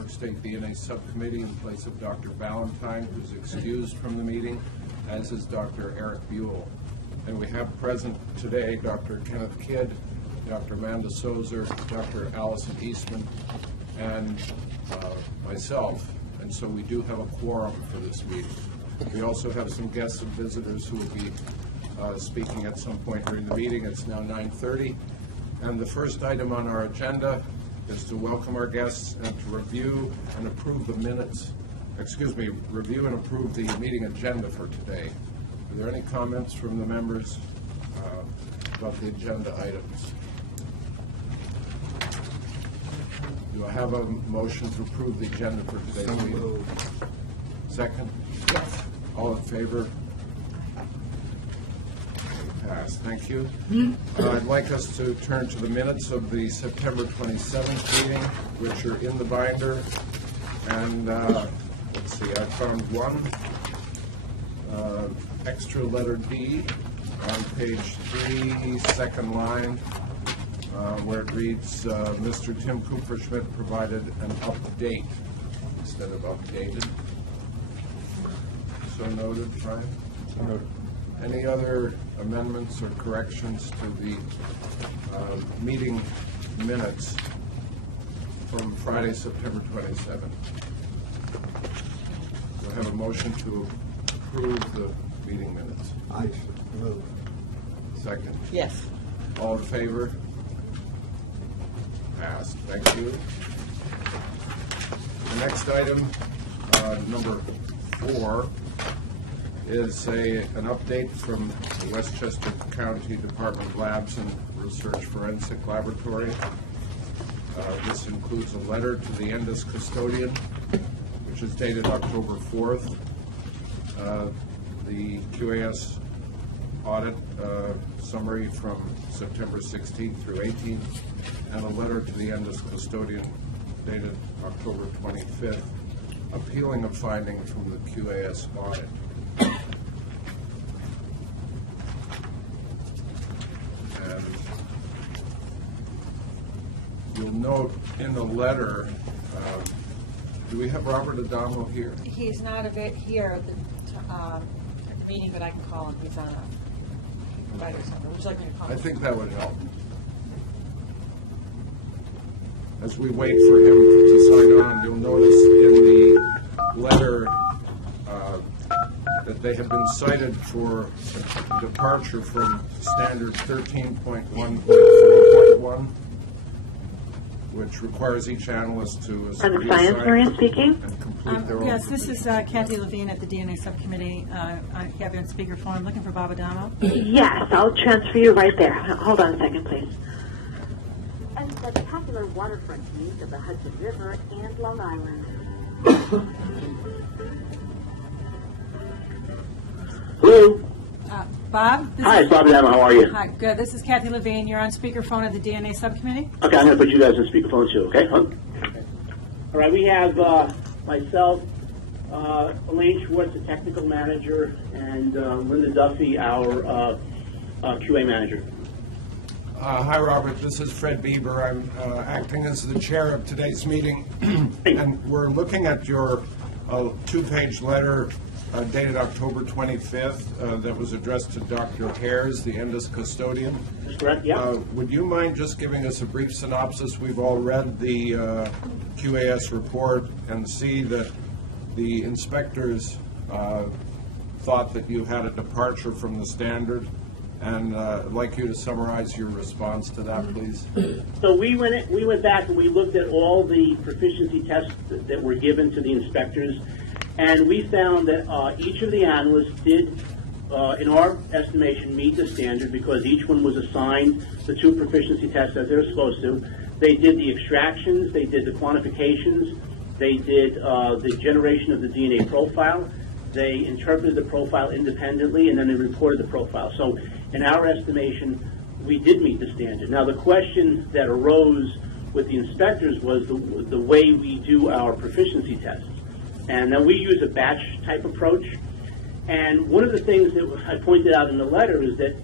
York State DNA Subcommittee in place of Dr. Ballantyne, who's excused from the meeting, as is Dr. Eric Buell. And we have present today Dr. Kenneth Kidd, Dr. Amanda Sozer, Dr. Allison Eastman, and myself. And so we do have a quorum for this meeting. We also have some guests and visitors who will be speaking at some point during the meeting. It's now 9:30. And the first item on our agenda is to welcome our guests and to review and approve the minutes, review and approve the meeting agenda for today. Are there any comments from the members about the agenda items? Do I have a motion to approve the agenda for today's meeting? Second? Yes. All in favor? Passed. Thank you. I'd like us to turn to the minutes of the September 27th meeting, which are in the binder. And let's see, I found one extra letter D on page 3, second line, where it reads, Mr. Tim Kupferschmidt provided an update instead of updated. So noted, Brian? So noted. Any other amendments or corrections to the meeting minutes from Friday, September 27th? Do I have a motion to approve the meeting minutes? I move. Second? Yes. All in favor? Passed. Thank you. The next item, number 4, is an update from the Westchester County Department of Labs and Research Forensic Laboratory. This includes a letter to the ENDIS custodian, which is dated October 4th. The QAS audit summary from September 16th through 18th, and a letter to the ENDIS custodian dated October 25th, appealing a finding from the QAS audit. And you'll note in the letter, do we have Robert Adamo here? He's not here at the meeting, but I can call him. He's on a provider center. Would you like me to call him? I think that would help. As we wait for him to sign on, you'll notice in the letter that they have been cited for a departure from standard 13.1.4.1, which requires each analyst to Science Marion speaking. And complete their own. Yes, this is Kathy Levine at the DNA Subcommittee. I have you on speakerphone. I'm looking for Bob Adamo. Yes, I'll transfer you right there. Hold on a second, please. And the popular waterfront views of the Hudson River and Long Island. Hello. Bob? Hi, it's Bob Adamo. How are you? Hi, good. This is Kathy Levine. You're on speakerphone at the DNA Subcommittee. Okay, I'm going to put you guys on speakerphone too, okay? Huh? All right, we have myself, Elaine Schwartz, the technical manager, and Linda Duffy, our QA manager. Hi, Robert. This is Fred Bieber. I'm acting as the chair of today's meeting, and we're looking at your two-page letter dated October 25th that was addressed to Dr. Hares, the ENDIS custodian. That's correct, yeah. Would you mind just giving us a brief synopsis? We've all read the QAS report and see that the inspectors thought that you had a departure from the standard. And I'd like you to summarize your response to that, please. So we went back and we looked at all the proficiency tests that were given to the inspectors, and we found that each of the analysts did, in our estimation, meet the standard because each one was assigned the 2 proficiency tests as they were supposed to. They did the extractions, they did the quantifications, they did the generation of the DNA profile, they interpreted the profile independently, and then they reported the profile. So in our estimation, we did meet the standard. Now, the question that arose with the inspectors was the way we do our proficiency tests. And now we use a batch type approach. And one of the things that I pointed out in the letter is that,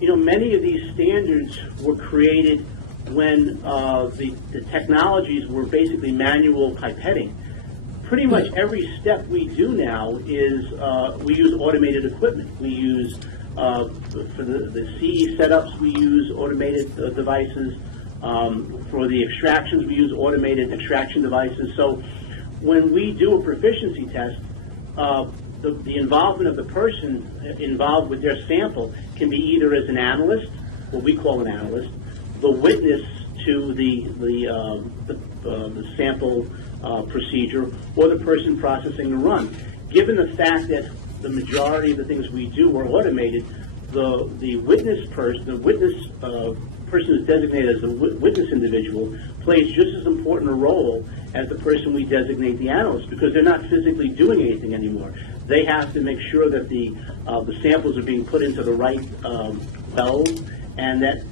many of these standards were created when the technologies were basically manual pipetting. Pretty much every step we do now is we use automated equipment. We use, for the CE setups, we use automated devices. For the extractions, we use automated extraction devices. So when we do a proficiency test, the involvement of the person involved with their sample can be either as an analyst, what we call an analyst, the witness to the sample procedure, or the person processing the run. Given the fact that the majority of the things we do are automated, the witness person who's designated as the witness individual plays just as important a role as the person we designate the analyst, because they're not physically doing anything anymore. They have to make sure that the samples are being put into the right wells, and that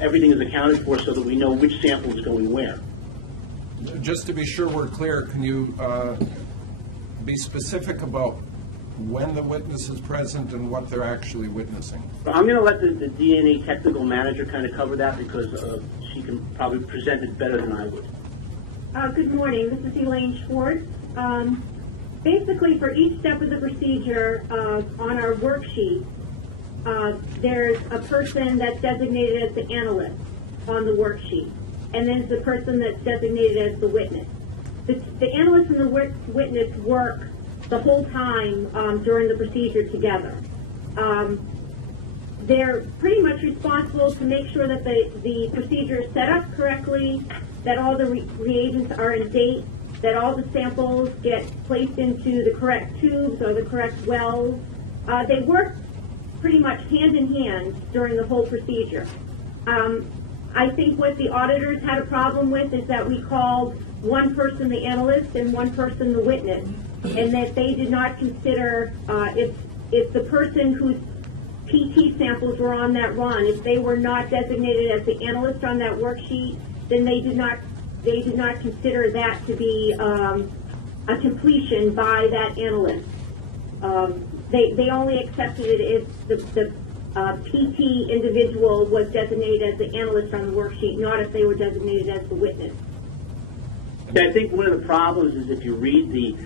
everything is accounted for so that we know which sample is going where. Just to be sure we're clear, can you be specific about when the witness is present and what they're actually witnessing? I'm going to let the DNA technical manager kind of cover that, because she can probably present it better than I would. Good morning. This is Elaine Schwartz. Basically, for each step of the procedure on our worksheet, there's a person that's designated as the analyst on the worksheet, and then the person that's designated as the witness. The analyst and the witness work the whole time during the procedure together. They're pretty much responsible to make sure that the procedure is set up correctly, that all the reagents are in date, that all the samples get placed into the correct tubes or the correct wells. They work pretty much hand in hand during the whole procedure. I think what the auditors had a problem with is that we called one person the analyst and one person the witness, and that they did not consider if the person whose PT samples were on that run, if they were not designated as the analyst on that worksheet, then they did not consider that to be a completion by that analyst. They only accepted it if the PT individual was designated as the analyst on the worksheet, not if they were designated as the witness. I think one of the problems is if you read the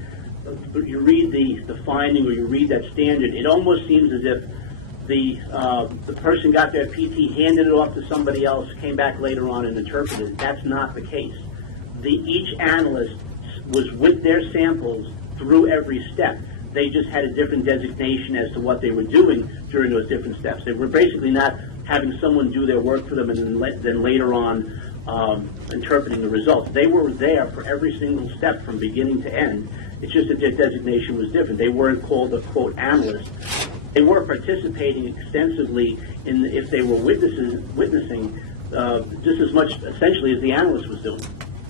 finding, or you read that standard, it almost seems as if the person got their PT, handed it off to somebody else, came back later on and interpreted it. That's not the case. Each analyst was with their samples through every step. They just had a different designation as to what they were doing during those different steps. They were basically not having someone do their work for them and then later on interpreting the results. They were there for every single step from beginning to end. It's just that their designation was different. They weren't called a, quote, analyst. They were participating extensively if they were witnessing just as much, essentially, as the analyst was doing.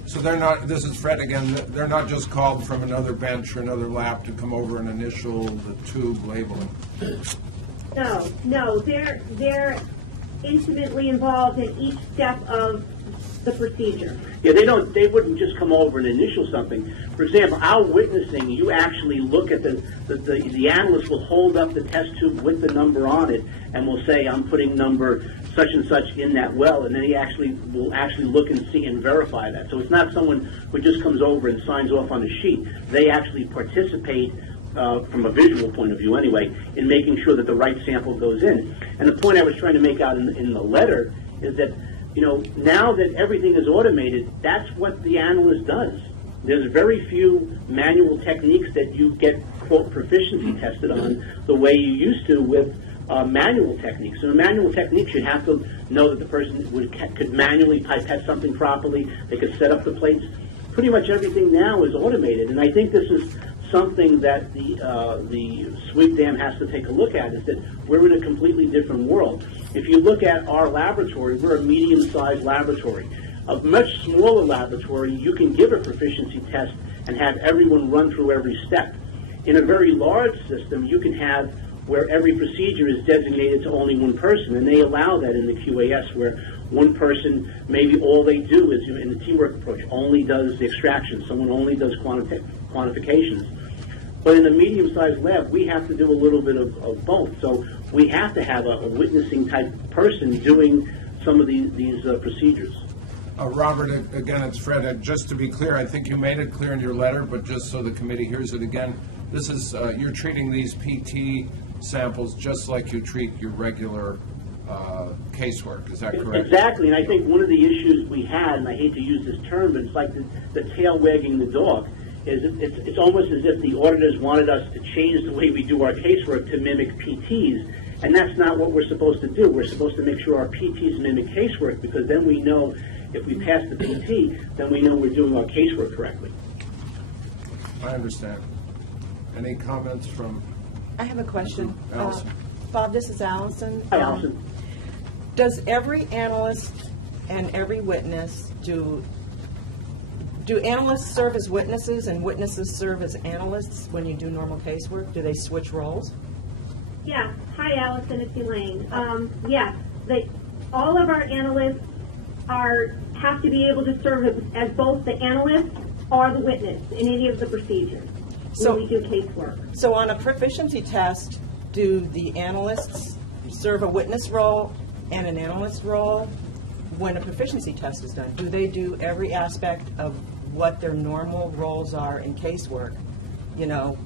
So they're not, this is Fred again, they're not just called from another bench or another lab to come over and initial the tube labeling? No, they're intimately involved in each step of the procedure. Yeah, they wouldn't just come over and initial something. For example, our witnessing, you actually look at the analyst will hold up the test tube with the number on it and will say, I'm putting number such and such in that well, and then he will look and see and verify that. So it's not someone who just comes over and signs off on a sheet. They actually participate from a visual point of view anyway, in making sure that the right sample goes in. And the point I was trying to make out in the letter is that, now that everything is automated, that's what the analyst does. There's very few manual techniques that you get, quote, proficiency tested on the way you used to with manual techniques. So the manual techniques, you'd have to know that the person could manually pipette something properly, they could set up the plates. Pretty much everything now is automated, and I think this is something that the sweep dam has to take a look at, is that we're in a completely different world. If you look at our laboratory, we're a medium-sized laboratory. A much smaller laboratory, you can give a proficiency test and have everyone run through every step. In a very large system, you can have where every procedure is designated to only one person, and they allow that in the QAS, where one person, maybe all they do is, in the teamwork approach, only does the extraction, someone only does quantifications. But in a medium-sized lab, we have to do a little bit of both. So we have to have a witnessing type person doing some of these procedures. Robert, again, it's Fred. Just to be clear, I think you made it clear in your letter, but just so the committee hears it again, this is, you're treating these PT samples just like you treat your regular casework. Is that correct? Exactly, and I think one of the issues we had, and I hate to use this term, but it's like the tail wagging the dog, is it's almost as if the auditors wanted us to change the way we do our casework to mimic PTs, and that's not what we're supposed to do. We're supposed to make sure our PTs mimic casework, because then we know if we pass the PT, then we know we're doing our casework correctly. I understand. Any comments from? I have a question. Allison. Bob, this is Allison. Hi, Allison. Does every analyst and every witness, do analysts serve as witnesses and witnesses serve as analysts when you do normal casework? Do they switch roles? Yeah. Hi, Allison. It's Elaine. Yes. All of our analysts have to be able to serve as both the analyst or the witness in any of the procedures when we do casework. So on a proficiency test, do the analysts serve a witness role and an analyst role when a proficiency test is done? Do they do every aspect of what their normal roles are in casework? You know,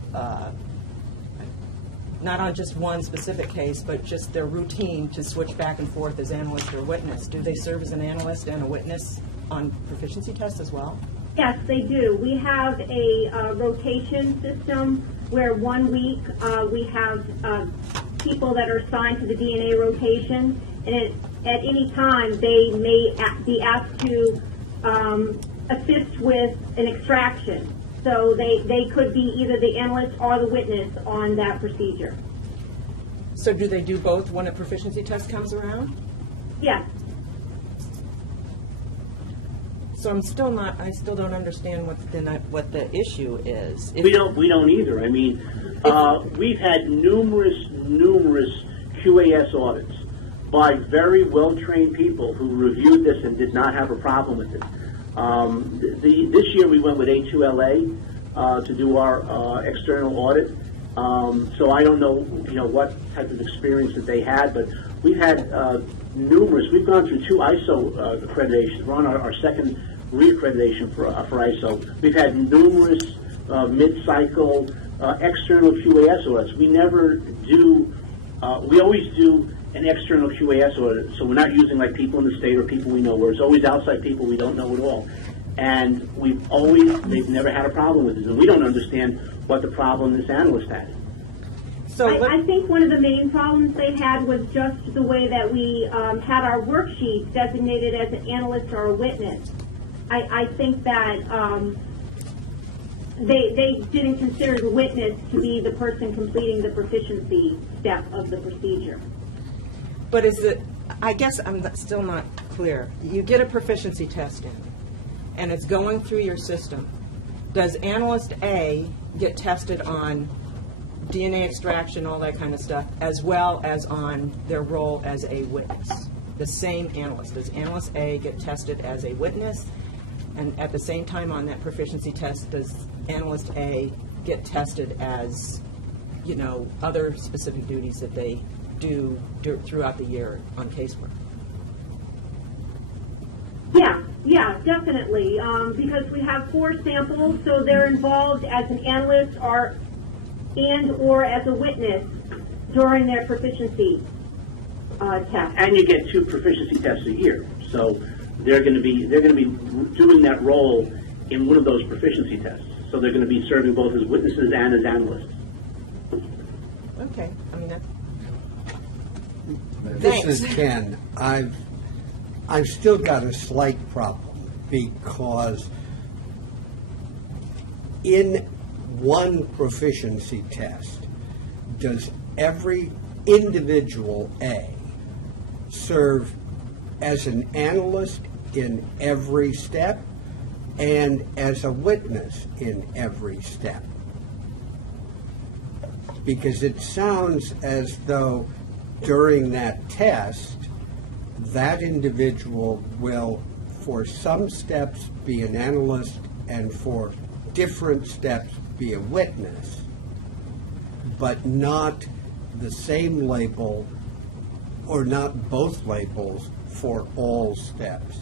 not on just one specific case, but just their routine to switch back and forth as analyst or witness. Do they serve as an analyst and a witness on proficiency tests as well? Yes, they do. We have a rotation system where 1 week we have people that are assigned to the DNA rotation, and at any time they may be asked to assist with an extraction. So they could be either the analyst or the witness on that procedure. So do they do both when a proficiency test comes around? Yes. So I still don't understand what the issue is. We don't either. I mean, we've had numerous QAS audits by very well-trained people who reviewed this and did not have a problem with it. This year we went with A2LA to do our external audit. So I don't know, what type of experience that they had, but we've had numerous. We've gone through 2 ISO accreditations. We're on our second reaccreditation for ISO. We've had numerous mid-cycle external QAS audits. We never do. We always do an external QAS audit, so we're not using like people in the state or people we know, where it's always outside people we don't know at all. And they've never had a problem with it, and we don't understand what the problem this analyst had. So I think one of the main problems they had was just the way that we had our worksheets designated as an analyst or a witness. I think that they didn't consider the witness to be the person completing the proficiency step of the procedure. But I guess I'm still not clear. You get a proficiency test in, and it's going through your system. Does analyst A get tested on DNA extraction, all that kind of stuff, as well as on their role as a witness? The same analyst. Does analyst A get tested as a witness? And at the same time on that proficiency test, does analyst A get tested as, other specific duties that they do throughout the year on casework? Yeah, definitely. Because we have 4 samples, so they're involved as an analyst or as a witness during their proficiency test. And you get 2 proficiency tests a year, so they're going to be doing that role in one of those proficiency tests. So they're going to be serving both as witnesses and as analysts. Okay, I mean that. This is Ken. I've still got a slight problem, because in one proficiency test, does every individual A serve as an analyst in every step and as a witness in every step? Because it sounds as though during that test, that individual will, for some steps, be an analyst, and for different steps, be a witness, but not the same label, or not both labels, for all steps?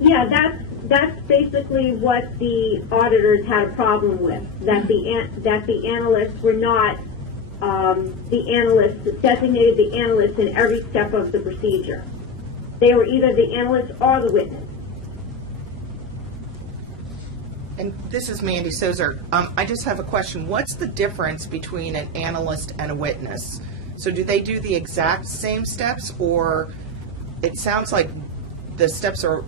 Yeah, that's basically what the auditors had a problem with, that the analysts were not, the analysts designated the analysts in every step of the procedure. They were either the analyst or the witness. And this is Mandy Sozer. I just have a question. What's the difference between an analyst and a witness? So do they do the exact same steps, or it sounds like the steps are,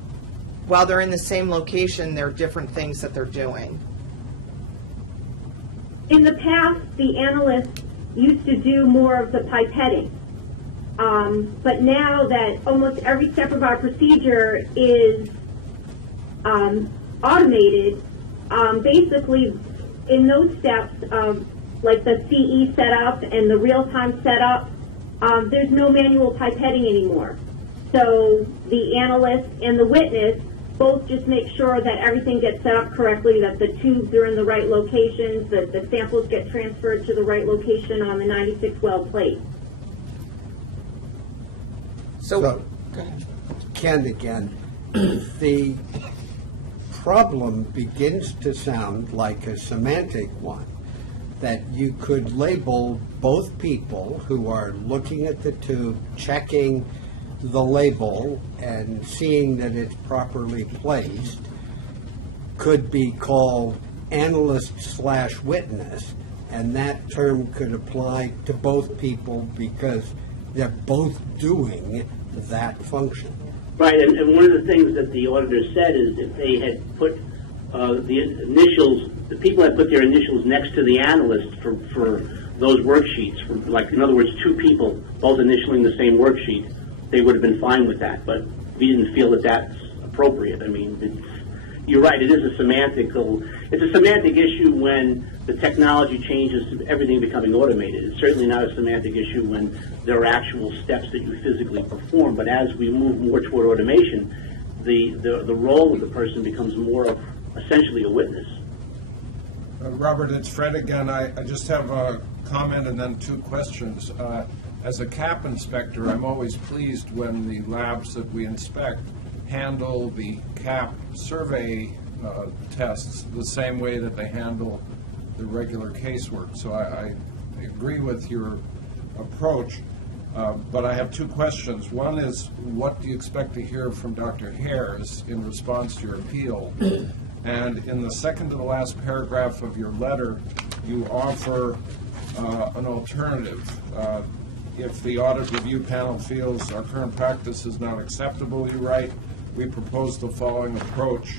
while they're in the same location, they're different things that they're doing? In the past, the analysts used to do more of the pipetting. But now that almost every step of our procedure is automated, basically in those steps, like the CE setup and the real-time setup, there's no manual pipetting anymore. So the analyst and the witness both just make sure that everything gets set up correctly, that the tubes are in the right locations, that the samples get transferred to the right location on the 96-well plate. So So, go ahead. Ken again, the problem begins to sound like a semantic one, that you could label both people who are looking at the tube, checking the label and seeing that it's properly placed, could be called analyst/witness, and that term could apply to both people because they're both doing that function. Right, and one of the things that the auditor said is if they had put the initials, the people had put their initials next to the analyst for those worksheets, for, like, in other words, two people both initialing the same worksheet, they would have been fine with that, but we didn't feel that that's appropriate. I mean, you're right, it is it's a semantic issue when the technology changes to everything becoming automated. It's certainly not a semantic issue when there are actual steps that you physically perform, but as we move more toward automation, the role of the person becomes more of essentially a witness. Robert, it's Fred again. I just have a comment and then two questions. As a CAP inspector, I'm always pleased when the labs that we inspect handle the CAP survey tests the same way that they handle the regular casework. So I agree with your approach, but I have two questions. One is, what do you expect to hear from Dr. Hares in response to your appeal? And in the second to the last paragraph of your letter, you offer an alternative. If the audit review panel feels our current practice is not acceptable, you write, we propose the following approach.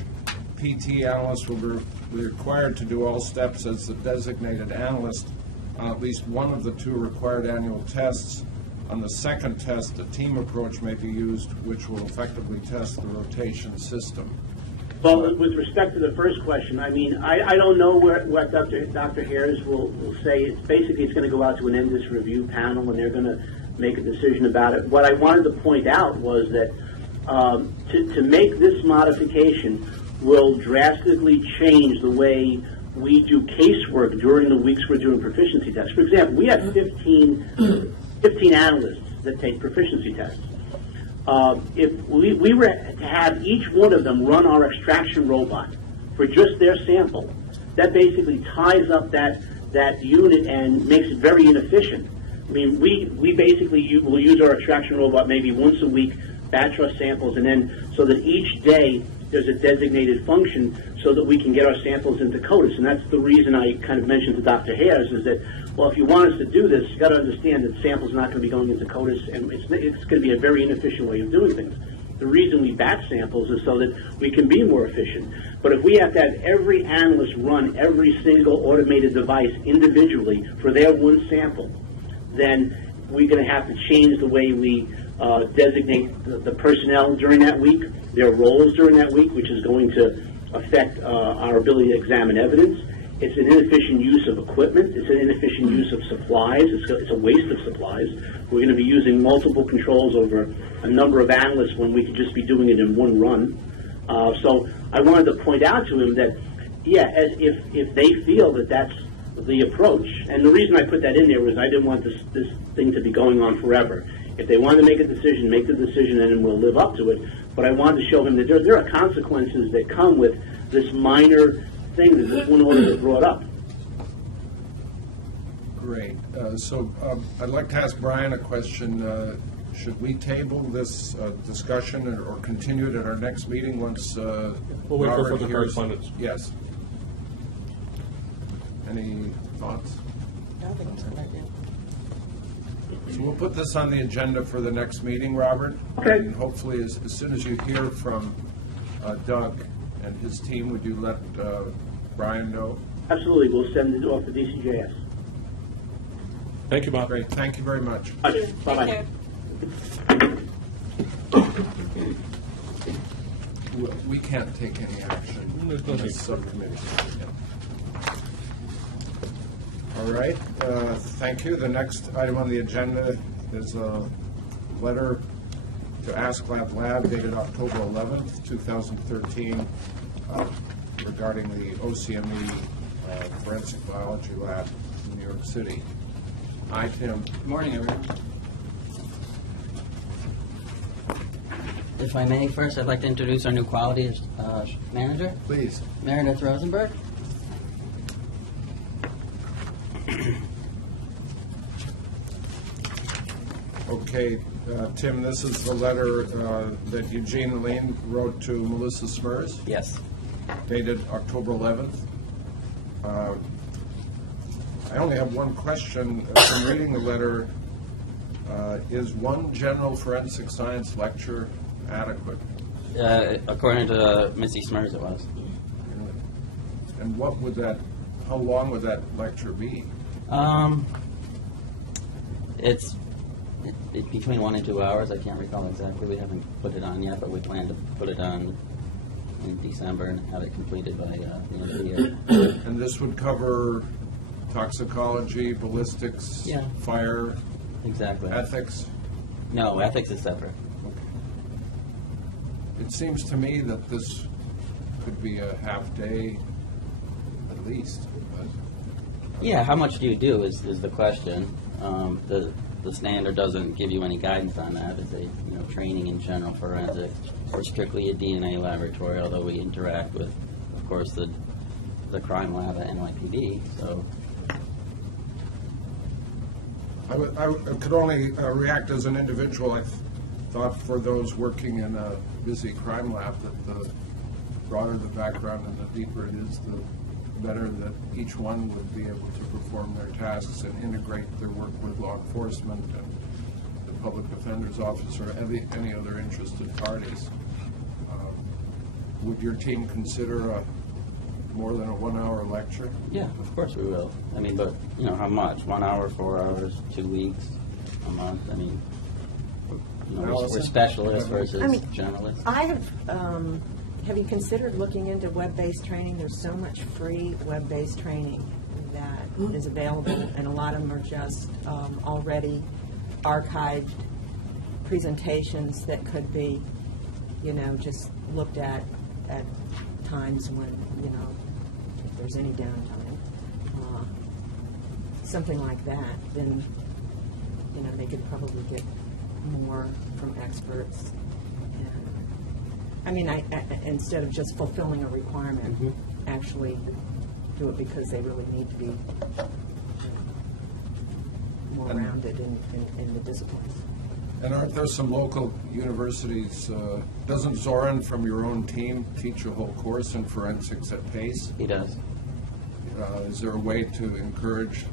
PT analysts will be required to do all steps as the designated analyst on at least one of the two required annual tests. On the second test, a team approach may be used, which will effectively test the rotation system. Well, with respect to the first question, I mean, I don't know what Dr. Hares will say. It's basically, it's going to go out to an endless review panel, and they're going to make a decision about it. What I wanted to point out was that to make this modification will drastically change the way we do casework during the weeks we're doing proficiency tests. For example, we have 15 analysts that take proficiency tests. If we were to have each one of them run our extraction robot for just their sample, that basically ties up that unit and makes it very inefficient. I mean, we basically will use our extraction robot maybe once a week, batch our samples, and then so that each day there's a designated function so that we can get our samples into CODIS. And that's the reason I kind of mentioned to Dr. Hares is that, well, if you want us to do this, you've got to understand that samples are not going to be going into CODIS, and it's going to be a very inefficient way of doing things. The reason we batch samples is so that we can be more efficient. But if we have to have every analyst run every single automated device individually for their one sample, then we're going to have to change the way we designate the personnel during that week, their roles during that week, which is going to affect our ability to examine evidence. It's an inefficient use of equipment. It's an inefficient use of supplies. It's a waste of supplies. We're going to be using multiple controls over a number of analysts when we could just be doing it in one run. So I wanted to point out to him that, yeah, if they feel that that's the approach. And the reason I put that in there was I didn't want this thing to be going on forever. If they wanted to make a decision, make the decision, and we'll live up to it. But I wanted to show him that there are consequences that come with this minor thing that this one order brought up. Great. So I'd like to ask Brian a question. Should we table this discussion or continue it at our next meeting once We'll wait for Robert further hears? correspondence. Yes. Any thoughts? I think it's a good idea. So we'll put this on the agenda for the next meeting, Robert. Okay. And hopefully, as soon as you hear from Doug and his team, would you let Brian know? Absolutely. We'll send it off to DCJS. Thank you, Bob. Great. Thank you very much. Bye-bye. We can't take any action There's in nothing. this subcommittee. All right, thank you. The next item on the agenda is a letter to Ask Lab dated October 11th, 2013, regarding the OCME Forensic Biology Lab in New York City. Hi, Tim. Good morning, everyone. If I may, first I'd like to introduce our new quality manager, Please. Meredith Rosenberg. Okay, Tim, this is the letter that Eugene Lane wrote to Melissa Smers, Yes. dated October 11th. I only have one question from reading the letter. Is one general forensic science lecture adequate? According to Missy Smers, it was. And what would that, how long would that lecture be? It's between 1 and 2 hours. I can't recall exactly. We haven't put it on yet, but we plan to put it on in December and have it completed by the end of the year. And this would cover toxicology, ballistics, Yeah. fire, Exactly. ethics? No, ethics is separate. It seems to me that this could be a half day at least. But Yeah, how much do you do is the question. The standard doesn't give you any guidance on that. It's a training in general forensics. We're strictly a DNA laboratory, although we interact with, of course, the crime lab at NYPD. So I could only react as an individual. I thought for those working in a busy crime lab that the broader the background and the deeper it is, the better that each one would be able to perform their tasks and integrate their work with law enforcement and the public defender's office or any other interested parties. Would your team consider more than a 1 hour lecture? yeah, of course we will. I mean, but how much? 1 hour, 4 hours, 2 weeks, a month? I mean, we're Allison? specialists versus I mean, generalists. I have you considered looking into web-based training? There's so much free web-based training that is available, and a lot of them are just already archived presentations that could be, just looked at times when, if there's any downtime. Something like that, then, they could probably get more from experts. I mean, I instead of just fulfilling a requirement, actually do it because they really need to be more rounded in the disciplines. And aren't there some local universities, doesn't Zoran from your own team teach a whole course in forensics at Pace? He does. Is there a way to encourage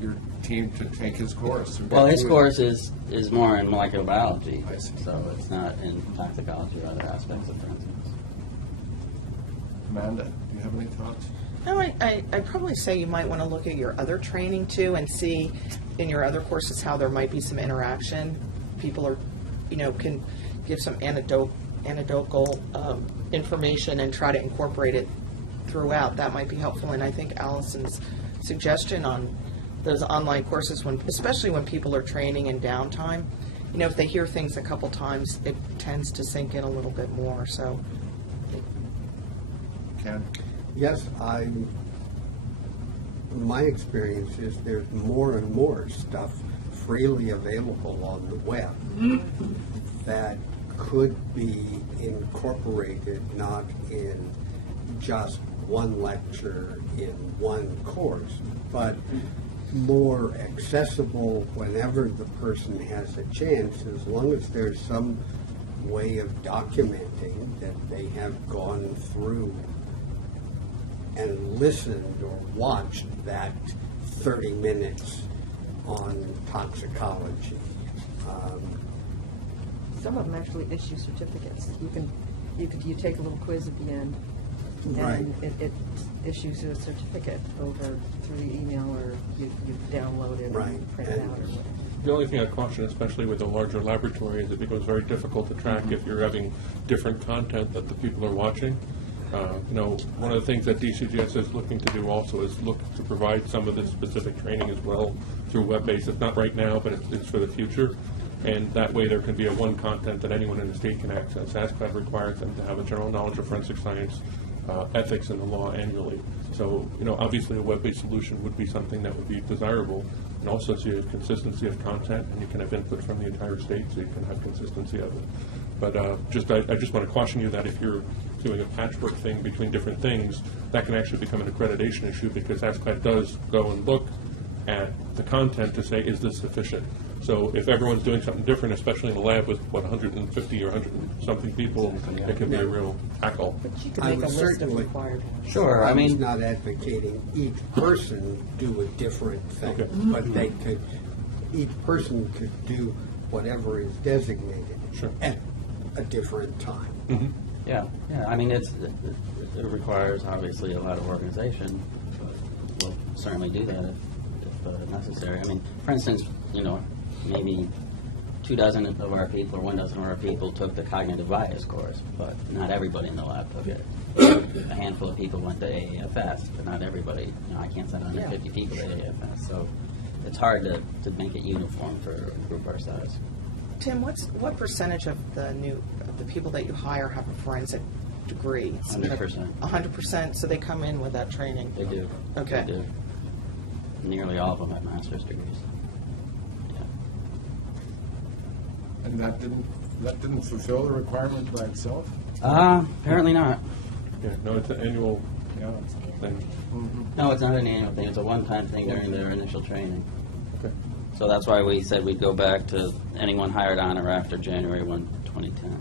your team to take his course? Well, his course is more in molecular biology, I see. so it's not in toxicology or other aspects of forensics. Amanda, do you have any thoughts? No, I'd probably say you might want to look at your other training too and see in your other courses how there might be some interaction. People are, can give some anecdotal information and try to incorporate it throughout. That might be helpful. And I think Allison's suggestion on those online courses, especially when people are training in downtime, if they hear things a couple times, it tends to sink in a little bit more. So. Ken? Yes, my experience is there's more and more stuff freely available on the web that could be incorporated not in just one lecture in one course, but more accessible whenever the person has a chance, as long as there's some way of documenting that they have gone through and listened or watched that 30 minutes on toxicology. Some of them actually issue certificates. You take a little quiz at the end, Right. and it issues you a certificate over through email, or you download it Right. and print it out or whatever. The only thing I'd caution, especially with a larger laboratory, is it becomes very difficult to track if you're having different content that the people are watching. One of the things that DCGS is looking to do also is look to provide some of this specific training as well through web-based. It's not right now, but it's for the future. And that way there can be a one content that anyone in the state can access. ASCLD requires them to have a general knowledge of forensic science, ethics, and the law annually. So, obviously a web-based solution would be something that would be desirable. And also, so you have consistency of content, and you can have input from the entire state, so you can have consistency of it. But I just want to caution you that if you're doing a patchwork thing between different things, that can actually become an accreditation issue, because ASCLD does go and look at the content to say, is this sufficient? So if everyone's doing something different, especially in a lab with, 150 or 100-something people, it can be a real tackle. But you could I make a would list of certainly- required. Sure, I was mean, not advocating each person do a different thing, Okay. but each person could do whatever is designated Sure. at a different time. yeah. I mean, it requires obviously a lot of organization. We'll certainly do that if necessary. I mean, for instance, maybe 24 of our people or 12 of our people took the cognitive bias course, but not everybody in the lab took it. A handful of people went to AAFS, but not everybody. I can't send 150 people to AAFS, so it's hard to make it uniform for a group our size. Tim, what percentage of the people that you hire have a forensic degree? 100%. 100%. So they come in with that training. They do. Okay. They do. Nearly all of them have master's degrees. Yeah. And that didn't fulfill the requirement by itself? Apparently not. Yeah, no, it's an annual Yeah. thing. No, it's not an annual thing. It's a one-time thing during their initial training. Okay. So that's why we said we'd go back to anyone hired on or after January 1, 2010.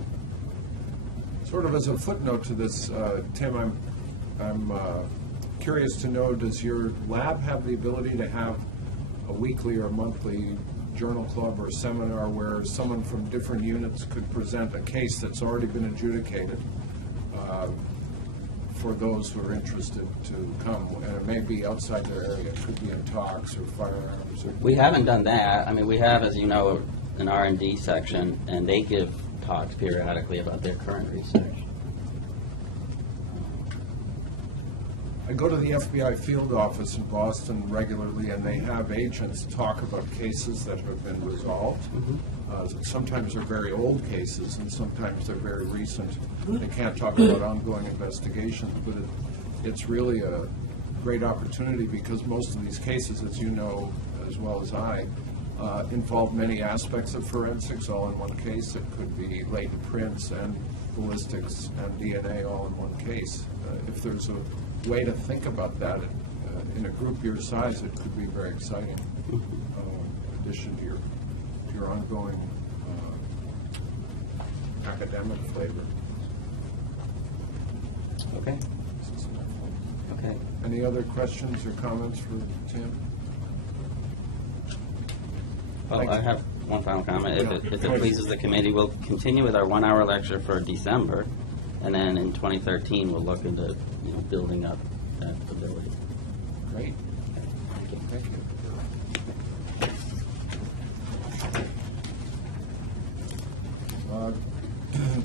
Sort of as a footnote to this, Tim, I'm curious to know, does your lab have the ability to have a weekly or monthly journal club or seminar where someone from different units could present a case that's already been adjudicated for those who are interested to come? And it may be outside their area. It could be in talks or firearms. We haven't done that. I mean, we have, as you know, an R&D section, and they give talks periodically about their current research. I go to the FBI field office in Boston regularly, and they have agents talk about cases that have been resolved. Sometimes they're very old cases, and sometimes they're very recent. They can't talk about ongoing investigations, but it's really a great opportunity, because most of these cases, as you know as well as I, involve many aspects of forensics all in one case. It could be latent prints and ballistics and DNA all in one case. If there's a way to think about that in a group your size, it could be very exciting. In addition to your ongoing academic flavor. Okay. Okay. Any other questions or comments for Tim? Well, I have one final comment. If it pleases the committee, we'll continue with our 1-hour lecture for December, and then in 2013 we'll look into building up that ability. Great. Thank you.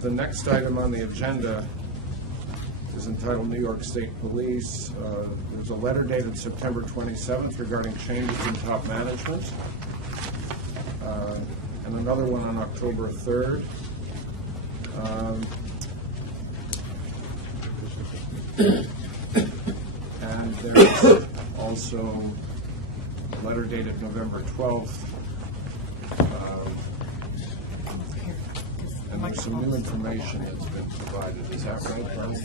The next item on the agenda is entitled New York State Police. There's a letter dated September 27th regarding changes in top management, and another one on October 3rd. And there's also a letter dated November 12th. And there's some new information that's been provided. Is that right, Barney?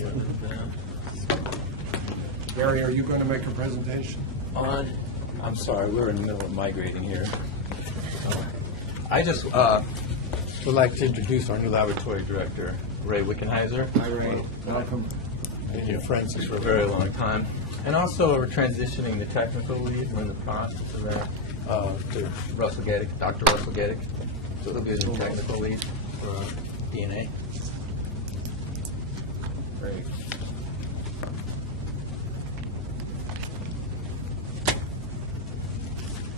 Gary, are you going to make a presentation? I'm sorry, we're in the middle of migrating here. I just would like to introduce our new laboratory director, Ray Wickenheiser. Hi, Ray. Welcome. Been your friends for a very long time. And also, we're transitioning the technical lead. We're in the process of that to Russell Geddick, Dr. Russell Geddick. So he'll be the new technical lead for DNA. Great.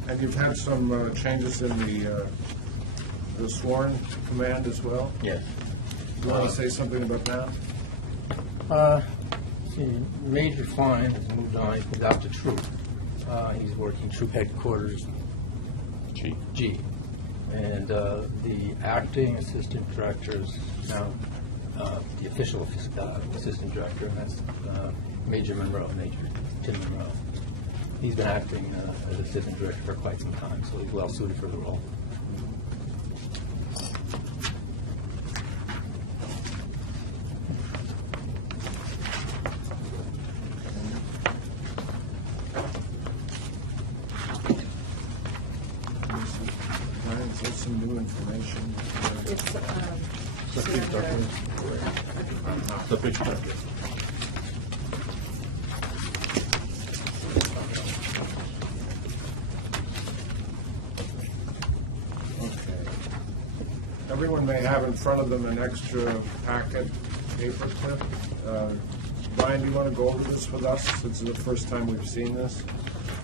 And you've had some changes in the sworn command as well? Yes. You want to say something about that? Major Fine has moved on. He's been Dr. Troop. He's working Troop Headquarters G. And the acting assistant director is now the official assistant director, and that's Major Tim Monroe. He's been acting as assistant director for quite some time, so he's well suited for the role. Brian, is there some new information? It's, The big document. Everyone may have in front of them an extra packet paper clip. Brian, do you want to go over this with us, since it's the first time we've seen this?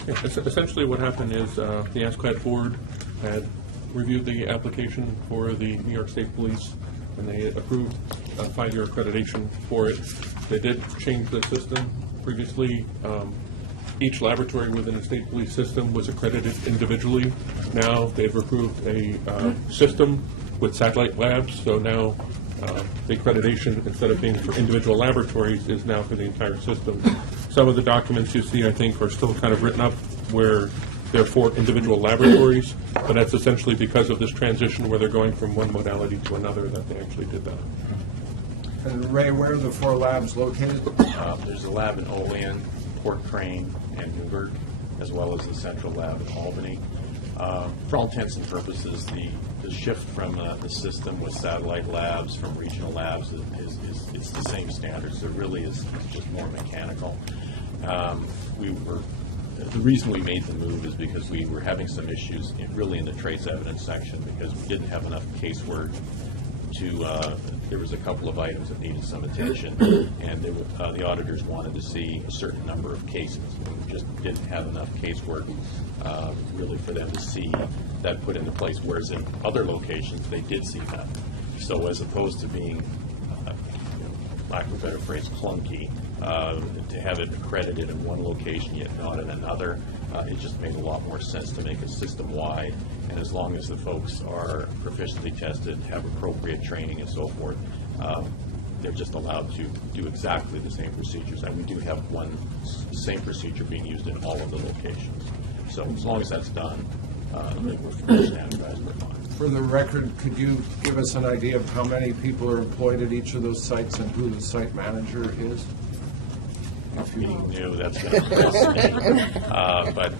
Yeah, essentially what happened is the ASCLD board had reviewed the application for the New York State Police, and they approved a 5-year accreditation for it. They did change the system. Previously, each laboratory within the state police system was accredited individually. Now they've approved a system with satellite labs, so now the accreditation, instead of being for individual laboratories, is now for the entire system. Some of the documents you see, I think, are still kind of written up where they're for individual laboratories, but that's essentially because of this transition where they're going from one modality to another that they actually did that. And Ray, where are the 4 labs located? There's a lab in Olean, Port Crane, and Newburgh, as well as the central lab in Albany. For all intents and purposes, the shift from the system with satellite labs from regional labs is the same standards. It really is just more mechanical. The reason we made the move is because we were having some issues really in the trace evidence section, because we didn't have enough casework there was a couple of items that needed some attention, and the auditors wanted to see a certain number of cases. We just didn't have enough casework really for them to see that put into place, whereas in other locations they did see that. So as opposed to being, lack of a better phrase, clunky, to have it accredited in one location yet not in another, it just made a lot more sense to make it system-wide. And as long as the folks are proficiently tested, have appropriate training and so forth, they're just allowed to do exactly the same procedures. And we do have one same procedure being used in all of the locations. So as long as that's done, we're standardized, we're fine. For the record, could you give us an idea of how many people are employed at each of those sites and who the site manager is? If you knew, that's going to cost me. But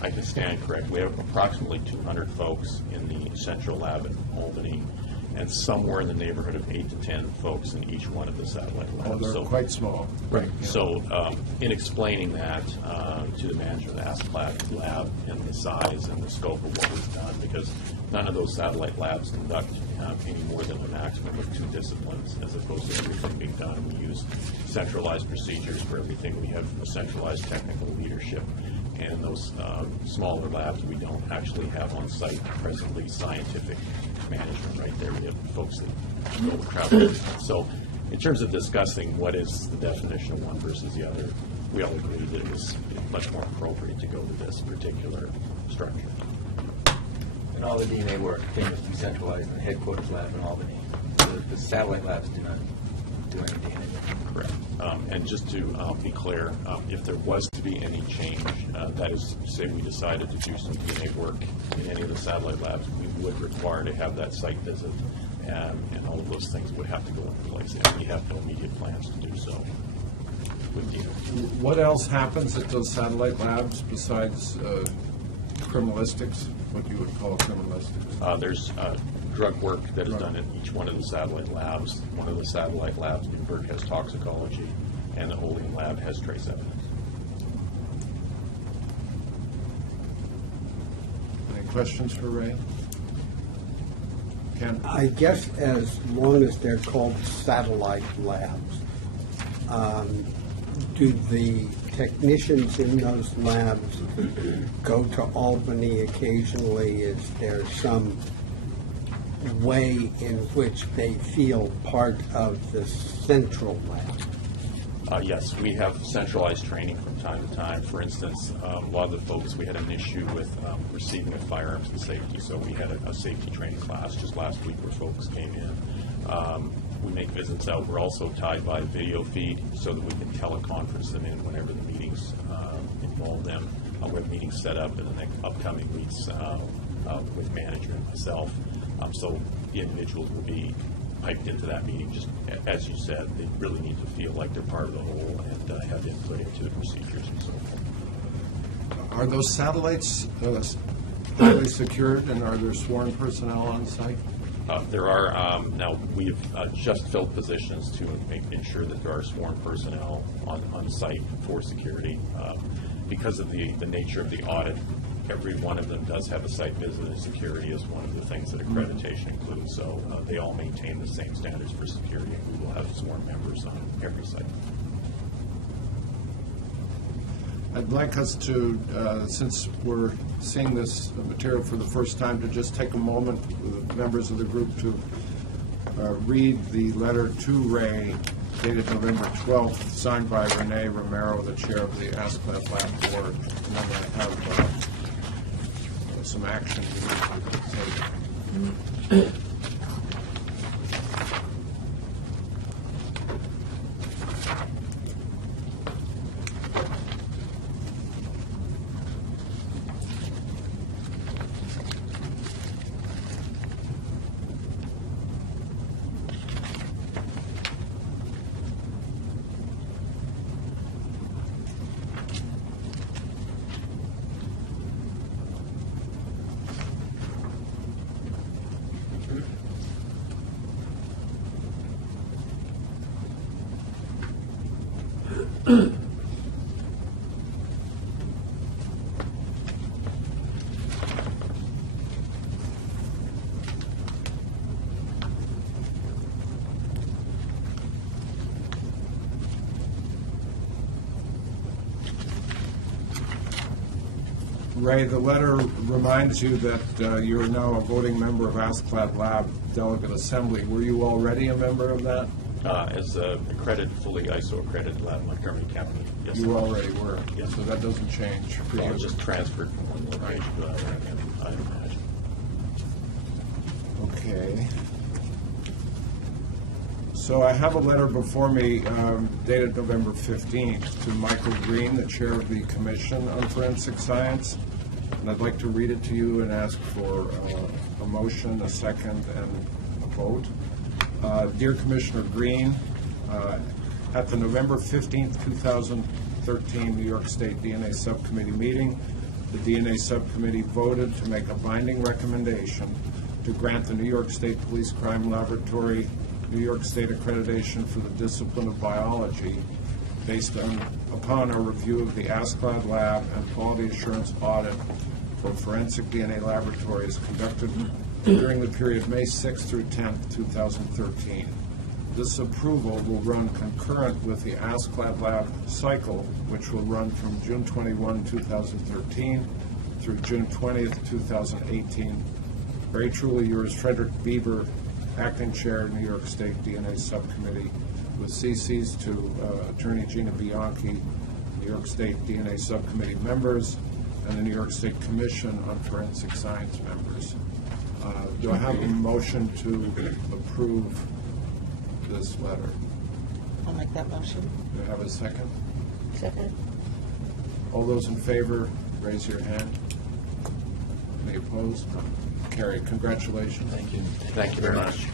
I can stand correct. We have approximately 200 folks in the central lab in Albany, and somewhere in the neighborhood of 8 to 10 folks in each one of the satellite labs. Oh, they're quite small. Right. Yeah. So in explaining that to the manager of the ASCLD lab and the size and the scope of what was done, because none of those satellite labs conduct any more than a maximum of 2 disciplines, as opposed to everything being done. We use centralized procedures for everything. We have a centralized technical leadership. And those smaller labs, we don't actually have on site presently scientific management right there. We have folks that go travel. So in terms of discussing what is the definition of one versus the other, we all agree that it was much more appropriate to go to this particular structure. And all the DNA work came to be centralized in the headquarters lab in Albany. The satellite labs do not. do any DNA. Correct. And just to be clear, if there was to be any change, that is, say we decided to do some DNA work in any of the satellite labs, we would require to have that site visit, and all of those things would have to go into place. And we have no immediate plans to do so with you. What else happens at those satellite labs besides criminalistics, what you would call criminalistics? There's drug work that is done at each one of the satellite labs. One of the satellite labs, Newburgh, has toxicology, and the Olean lab has trace evidence. Any questions for Ray? Ken? I guess as long as they're called satellite labs, do the technicians in those labs go to Albany occasionally? Is there some way in which they feel part of the central lab? Yes, we have centralized training from time to time. For instance, a lot of the folks, we had an issue with receiving of firearms and safety, so we had a safety training class just last week where folks came in. We make visits out. We're also tied by video feed so that we can teleconference them in whenever the meetings involve them. We have meetings set up in the next upcoming weeks with management and myself. So the individuals will be piped into that meeting. Just as you said, they really need to feel like they're part of the whole and have input into the procedures and so forth. Are those satellites highly secured, and are there sworn personnel on site? There are, now we've just filled positions to ensure that there are sworn personnel on site for security. Because of the nature of the audit, every one of them does have a site visit, and security is one of the things that accreditation includes. So they all maintain the same standards for security, and we will have sworn members on every site. I'd like us to, since we're seeing this material for the first time, to just take a moment with the members of the group to read the letter to Ray dated November 12th, signed by Renee Romero, the chair of the ASCLD Lab Board. And then I have some action to take. Ray, the letter reminds you that you're now a voting member of ASCLD Lab Delegate Assembly. Were you already a member of that? As a fully ISO accredited lab in Montgomery County. Yes, You already were. Yes. So that doesn't change for you. Just transferred from one location to another, I imagine. Okay. So I have a letter before me dated November 15th to Michael Green, the chair of the Commission on Forensic Science. And I'd like to read it to you and ask for a motion, a second, and a vote. Dear Commissioner Green, at the November 15th, 2013 New York State DNA Subcommittee meeting, the DNA Subcommittee voted to make a binding recommendation to grant the New York State Police Crime Laboratory New York State accreditation for the discipline of biology based upon our review of the ASCLD Lab and quality assurance audit for forensic DNA laboratories conducted during the period May 6th through 10th, 2013. This approval will run concurrent with the ASCLD Lab cycle, which will run from June 21, 2013 through June 20th, 2018. Very truly yours, Frederick Bieber, Acting Chair, New York State DNA Subcommittee, with CCs to Attorney Gina Bianchi, New York State DNA Subcommittee members, and the New York State Commission on Forensic Science members. Do I have a motion to approve this letter? I'll make that motion. Do I have a second? Second. All those in favor, raise your hand. Any opposed? Carried. Congratulations. Thank you. Thank you very much.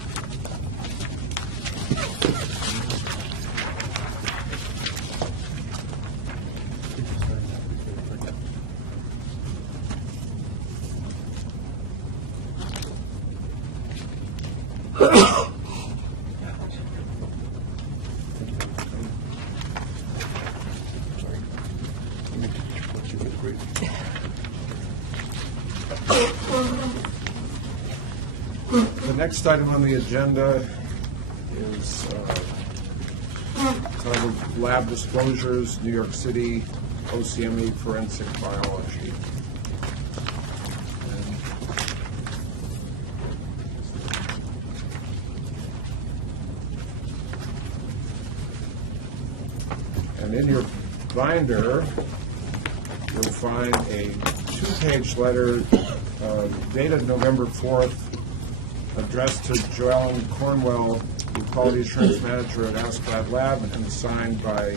The next item on the agenda is titled Lab Disclosures, New York City OCME Forensic Biology. And in your binder, you'll find a two-page letter dated November 4th, addressed to Joellen Cornwell, the Quality Assurance Manager at Ascot Lab, and signed by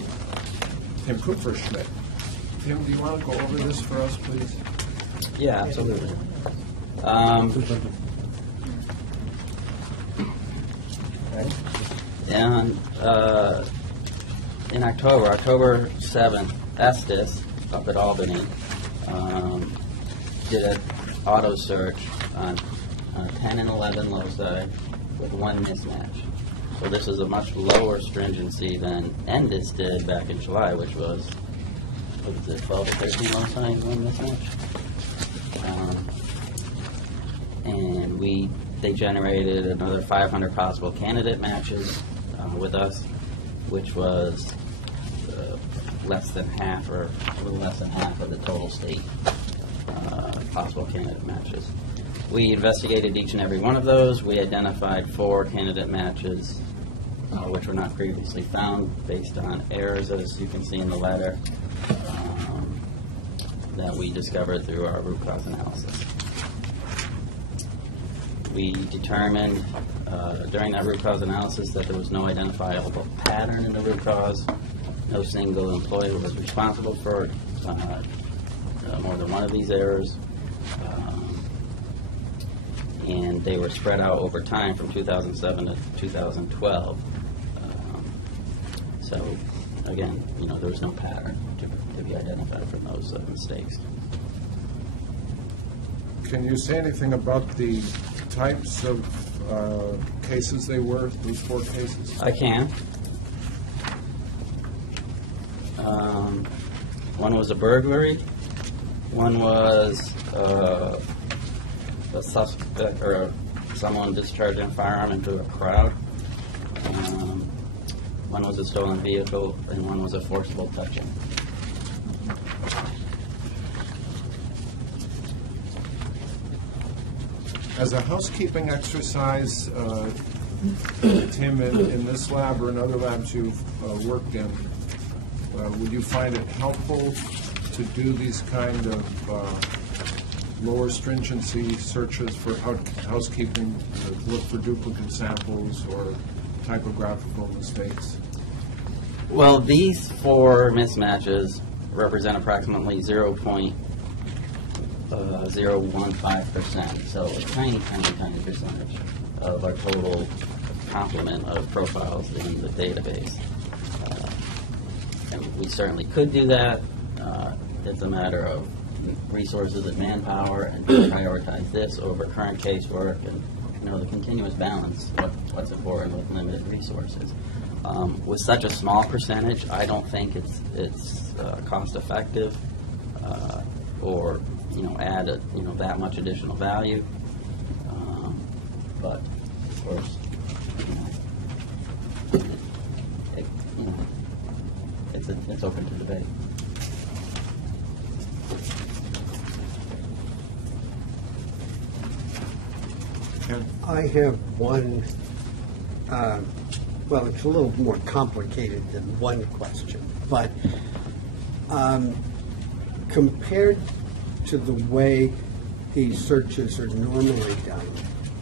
Tim Kupferschmidt. Tim, do you want to go over this for us, please? Yeah, absolutely. And in October 7th, Estes up at Albany did an auto search on 10 and 11 loci with one mismatch. So this is a much lower stringency than Endis did back in July, which was, what was it, 12 or 13 loci in one mismatch? And they generated another 500 possible candidate matches with us, which was less than half, or a little less than half of the total state possible candidate matches. We investigated each and every one of those. We identified 4 candidate matches which were not previously found based on errors, as you can see in the letter, that we discovered through our root cause analysis. We determined during that root cause analysis that there was no identifiable pattern in the root cause. No single employee was responsible for more than one of these errors. And they were spread out over time from 2007 to 2012. So, again, there was no pattern to be identified from those mistakes. Can you say anything about the types of cases they were, these 4 cases? I can. One was a burglary. One was a suspect or someone discharging a firearm into a crowd. One was a stolen vehicle, and one was a forcible touching. As a housekeeping exercise, Tim, in this lab or in other labs you've worked in, would you find it helpful to do these kind of lower stringency searches for housekeeping, to look for duplicate samples or typographical mistakes? Well, these 4 mismatches represent approximately 0.015%, so a tiny percentage of our total complement of profiles in the database. And we certainly could do that. It's a matter of resources and manpower, and prioritize this over current casework and the continuous balance, what's important with limited resources. With such a small percentage, I don't think it's cost effective or add that much additional value. But of course, it's open to debate. I have one, well, it's a little more complicated than one question, but compared to the way these searches are normally done,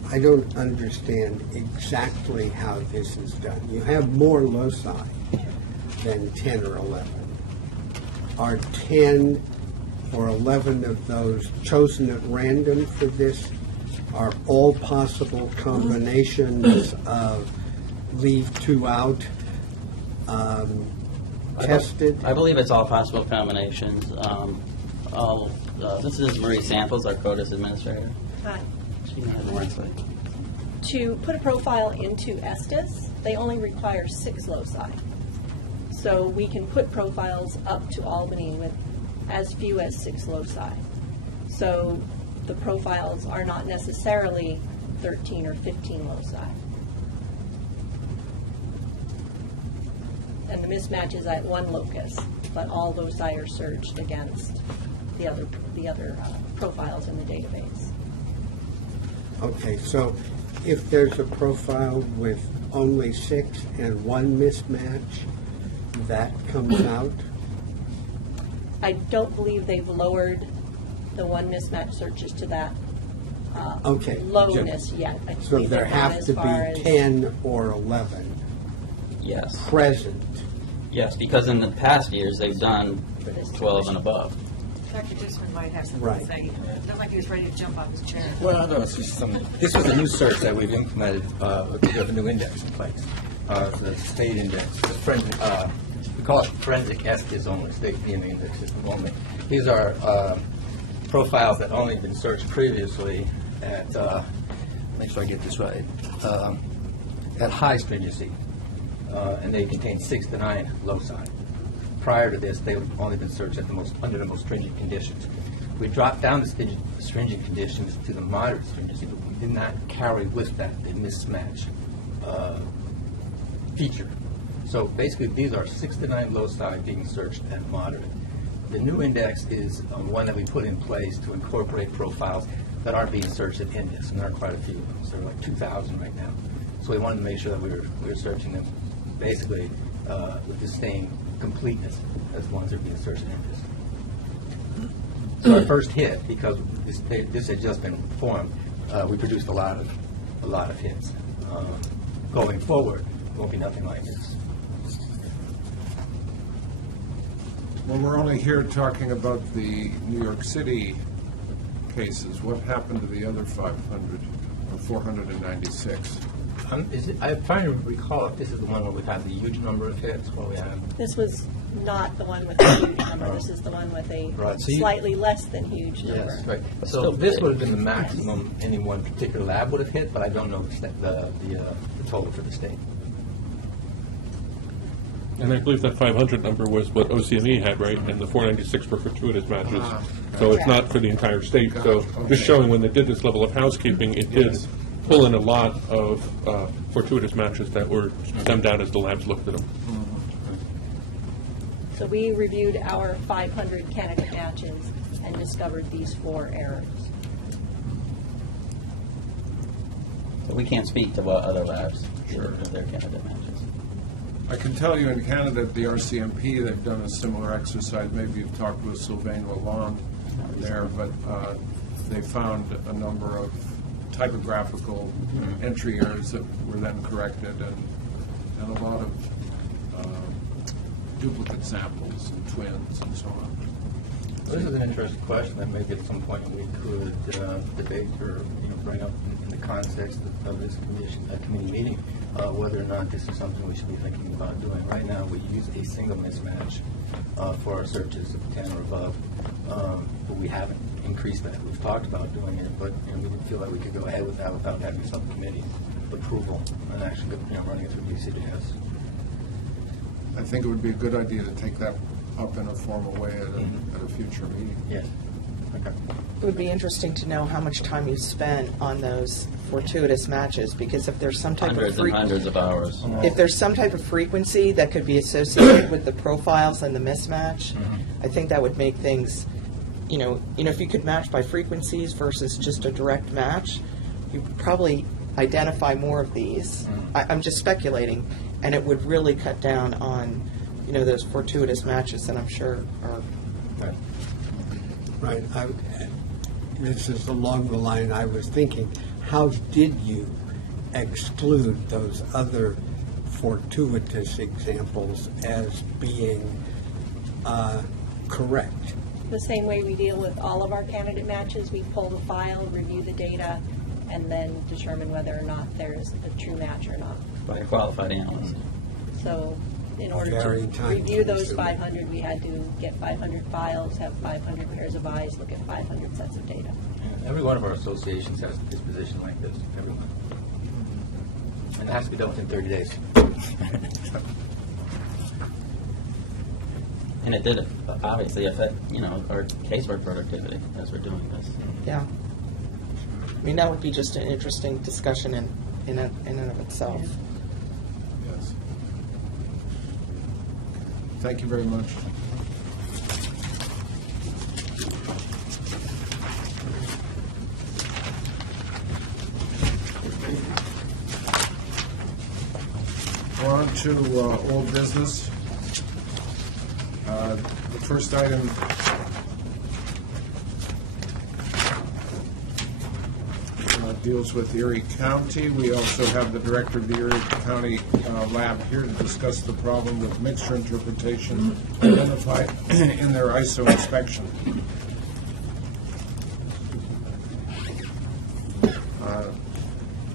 I don't understand exactly how this is done. You have more loci than 10 or 11. Are 10 or 11 of those chosen at random for this? Are all possible combinations of leave 2 out tested? I believe it's all possible combinations. This is Marie Samples, our CODIS administrator. Hi. She has more insight. To put a profile into Estes, they only require 6 loci. So we can put profiles up to Albany with as few as 6 loci. So the profiles are not necessarily 13 or 15 loci. And the mismatch is at 1 locus, but all loci are searched against the other profiles in the database. Okay, so if there's a profile with only 6 and 1 mismatch, that comes out? I don't believe they've lowered the 1 mismatch searches to that Okay. lowness yet. I So believe there they've gone have as to far be as- 10 or 11 Yes. present. Yes, because in the past years, they've done 12 and above. Dr. Disman might have something Right. to say. It looked like he was ready to jump off his chair. Well, no, it's just this was a new search that we've implemented with a new index in place. The state index, the forensic, we call it forensic Estes only, state DNA index system only. These are profiles that only been searched previously at, make sure I get this right, at high stringency, and they contain 6 to 9 loci. Prior to this, they've only been searched at under the most stringent conditions. We dropped down the stringent conditions to the moderate stringency, but we did not carry with that the mismatch feature. So basically, these are 6 to 9 loci being searched at moderate. The new index is one that we put in place to incorporate profiles that aren't being searched at index, and there are quite a few of them. So there are like 2,000 right now. So we wanted to make sure that we were searching them basically with the same completeness as the ones that are being searched at index. So our first hit, because this had just been formed, we produced a lot of hits. Going forward, it won't be nothing like this. Well, we're only here talking about the New York City cases. What happened to the other 500 or 496? I'm trying to recall if this is the one where we've had the huge number of hits, where we have. This was not the one with a huge number. This is the one with a Right, so you- slightly less than huge number. Yes, right. So this would have been the maximum any one particular lab would have hit, but I don't know the total for the state. And I believe that 500 number was what OCME had, right? And the 496 were fortuitous matches. So it's not for the entire state. So just showing when they did this level of housekeeping, it did pull in a lot of fortuitous matches that were stemmed out as the labs looked at them. So we reviewed our 500 candidate matches and discovered these 4 errors. But we can't speak to what other labs did with their candidate matches. I can tell you in Canada, at the RCMP, they've done a similar exercise. Maybe you've talked with Sylvain Lalonde there, but they found a number of typographical entry errors that were then corrected, and a lot of duplicate samples and twins and so on. This is an interesting question that maybe at some point we could debate or bring up in the context of this committee meeting, whether or not this is something we should be thinking about doing. Right now, we use a single mismatch for our searches of 10 or above, but we haven't increased that. We've talked about doing it, but we didn't feel that we could go ahead with that without having subcommittee approval and actually running it through DCJS. I think it would be a good idea to take that up in a formal way at a future meeting. Yes. Okay. It would be interesting to know how much time you spent on those fortuitous matches, because if there's some type Hundreds and hundreds of hours. if there's some type of frequency that could be associated with the profiles and the mismatch, I think that would make things, if you could match by frequencies versus just a direct match, you probably identify more of these. I'm just speculating, and it would really cut down on, those fortuitous matches that I'm sure are. Right. This is along the line I was thinking. how did you exclude those other fortuitous examples as being correct? The same way we deal with all of our candidate matches, we pull the file, review the data, and then determine whether or not there's a true match or not. By a qualified analyst. So in order Very to time review those consuming. 500, we had to get 500 files, have 500 pairs of eyes, look at 500 sets of data. Every one of our associations has a disposition like this, everyone. And it has to be done within 30 days. And it did obviously affect, our casework productivity as we're doing this. Yeah. I mean, that would be just an interesting discussion in and of itself. Yes. Thank you very much. We're on to old business. The first item deals with Erie County. We also have the director of the Erie County lab here to discuss the problem with mixture interpretation identified in their ISO inspection.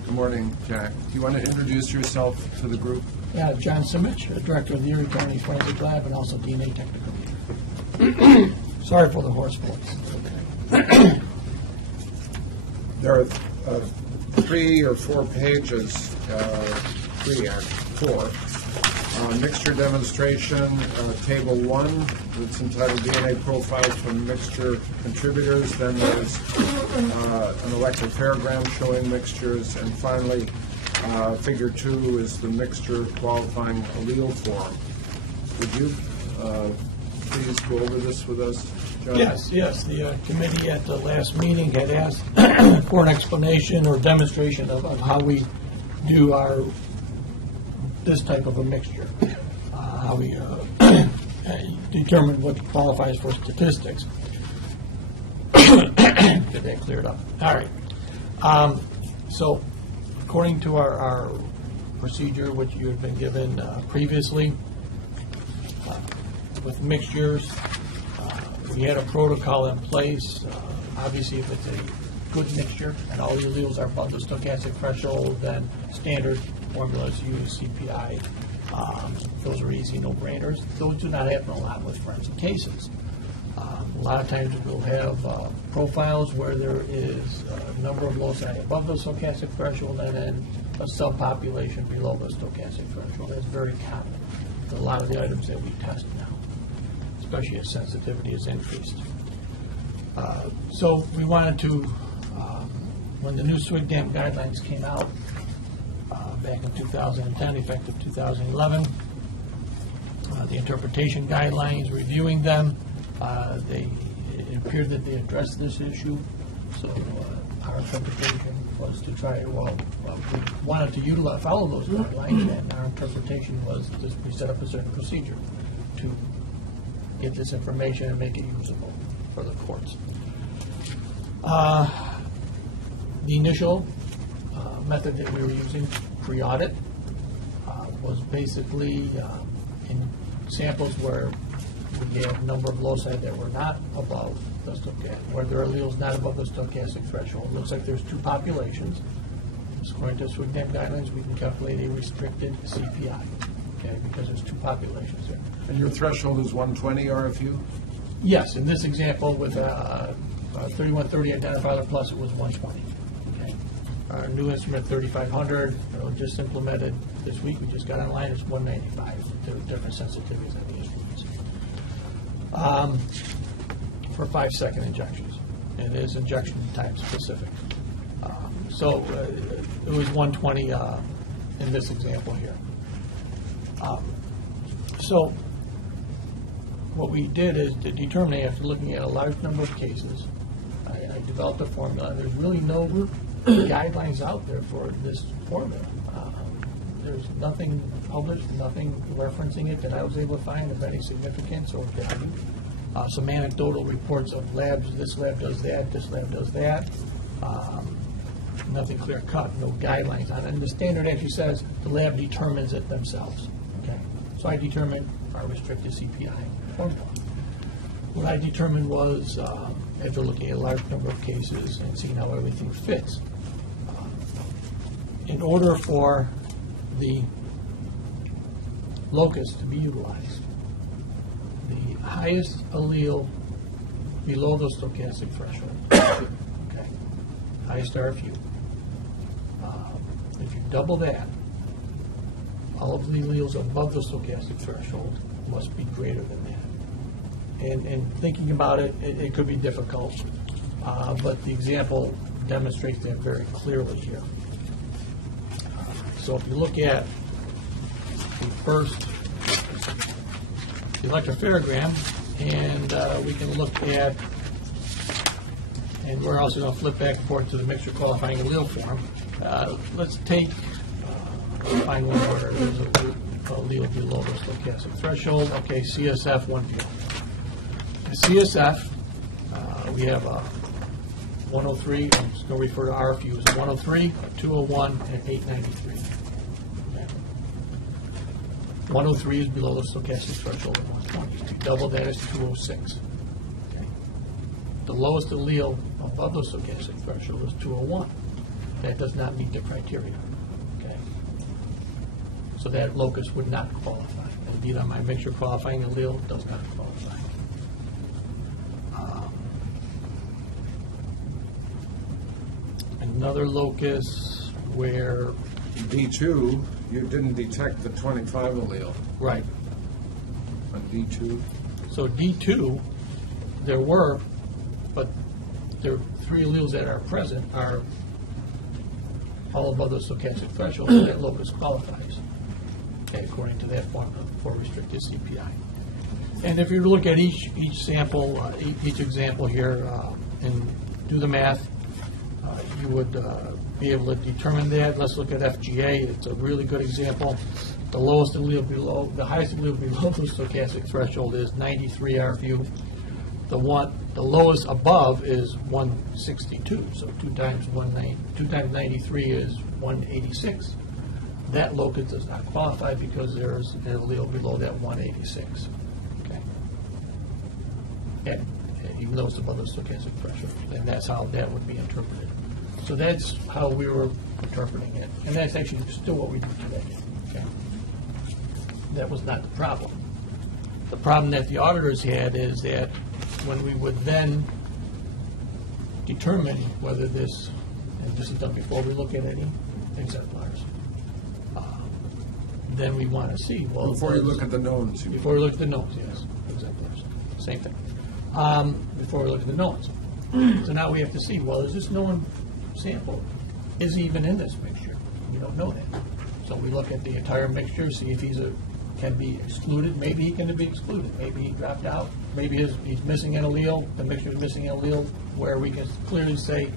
Good morning, Jack. Do you want to introduce yourself to the group? Yeah, John Simich, Director of the Erie County Forensic Lab and also DNA Technical. Sorry for the hoarse voice. There are 3 or 4 pages, 4, mixture demonstration, table 1, that's entitled DNA profiles from mixture contributors. Then there's an electropharogram showing mixtures, and finally, figure 2 is the mixture qualifying allele form. Would you please go over this with us, John? Yes. The committee at the last meeting had asked for an explanation or demonstration of how we do this type of a mixture, how we determine what qualifies for statistics. Get that cleared up. All right. So, according to our procedure, which you had been given previously, with mixtures, we had a protocol in place. Obviously, if it's a good mixture and all the alleles are above the stochastic threshold, then standard formulas use CPI. Those are easy no-brainers. Those do not happen a lot with forensic cases. A lot of times we'll have profiles where there is a number of loci above the stochastic threshold and then a subpopulation below the stochastic threshold. That's very common for a lot of the items that we test now, especially as sensitivity is increased. So we wanted to, when the new SWGDAM guidelines came out back in 2010, effective 2011, the interpretation guidelines, reviewing them, it appeared that they addressed this issue. So our interpretation was to try, we wanted to follow those guidelines, and our interpretation was that we set up a certain procedure to get this information and make it usable for the courts. The initial method that we were using, pre-audit, was basically in samples where we had a number of loci that were not above the stochastic, where there are alleles not above the stochastic threshold. It looks like there's 2 populations. According to SWGDAM guidelines, we can calculate a restricted CPI, okay, because there's 2 populations there. And your threshold is 120 RFU? Yes, in this example with 3130 identifier plus, it was 120. Okay. Our new instrument 3500, just implemented this week. We just got online. It's 195. There are different sensitivities on the instruments. For 5-second injections. It is injection type specific. So it was 120 in this example here. So what we did is to determine, after looking at a large number of cases, I developed a formula. There's really no guidelines out there for this formula. There's nothing published, nothing referencing it that I was able to find of any significance or value. Some anecdotal reports of labs, this lab does that, this lab does that. nothing clear cut, no guidelines on it. And the standard actually says the lab determines it themselves. Okay, so I determined our restricted CPI formula. What I determined was, after looking at a large number of cases and seeing how everything fits, in order for the locus to be utilized, the highest allele below the stochastic threshold, okay, highest RFU, if you double that, all of the alleles above the stochastic threshold must be greater than that. And thinking about it, it could be difficult, but the example demonstrates that very clearly here. So if you look at the first electropherogram, and we can look at, and we're also going to flip back and forth to the mixture qualifying allele form. Let's take, find one where there's a allele below the stochastic threshold. Okay, CSF 1P. CSF, we have a 103, I'm just going to refer to RFU as 103, 201, and 893. Okay. 103 is below the stochastic threshold of 120. To double that is 206. Okay. The lowest allele above the stochastic threshold is 201. That does not meet the criteria. Okay. So that locus would not qualify. Indeed, on my mixture qualifying allele, does not qualify. Another locus where D2, you didn't detect the 25 allele. Right. On D2? So D2, there were, but there are 3 alleles that are present are all above the stochastic threshold, so that locus qualifies, okay, according to that formula for restricted CPI. And if you look at each sample, each example here, and do the math, you would be able to determine that. Let's look at FGA. It's a really good example. The lowest allele below, the highest allele below the stochastic threshold is 93 RFU. The lowest above is 162. So 2 times 93 is 186. That locus does not qualify because there's an allele below that 186. Okay. And even though it's above the stochastic threshold, and that's how that would be interpreted. So that's how we were interpreting it, and that's actually still what we do today. Okay. That was not the problem. The problem that the auditors had is that when we would then determine whether this, and this is done before we look at any exemplars, then we want to see, well... Before you look at the knowns. Before we look at the knowns, yes, exemplars, same thing. Before we look at the knowns. So now we have to see, well, is this known sample is even in this mixture? We don't know that. So we look at the entire mixture, see if he's can be excluded. Maybe he can be excluded. Maybe he dropped out. Maybe he's missing an allele. The mixture is missing an allele where we can clearly say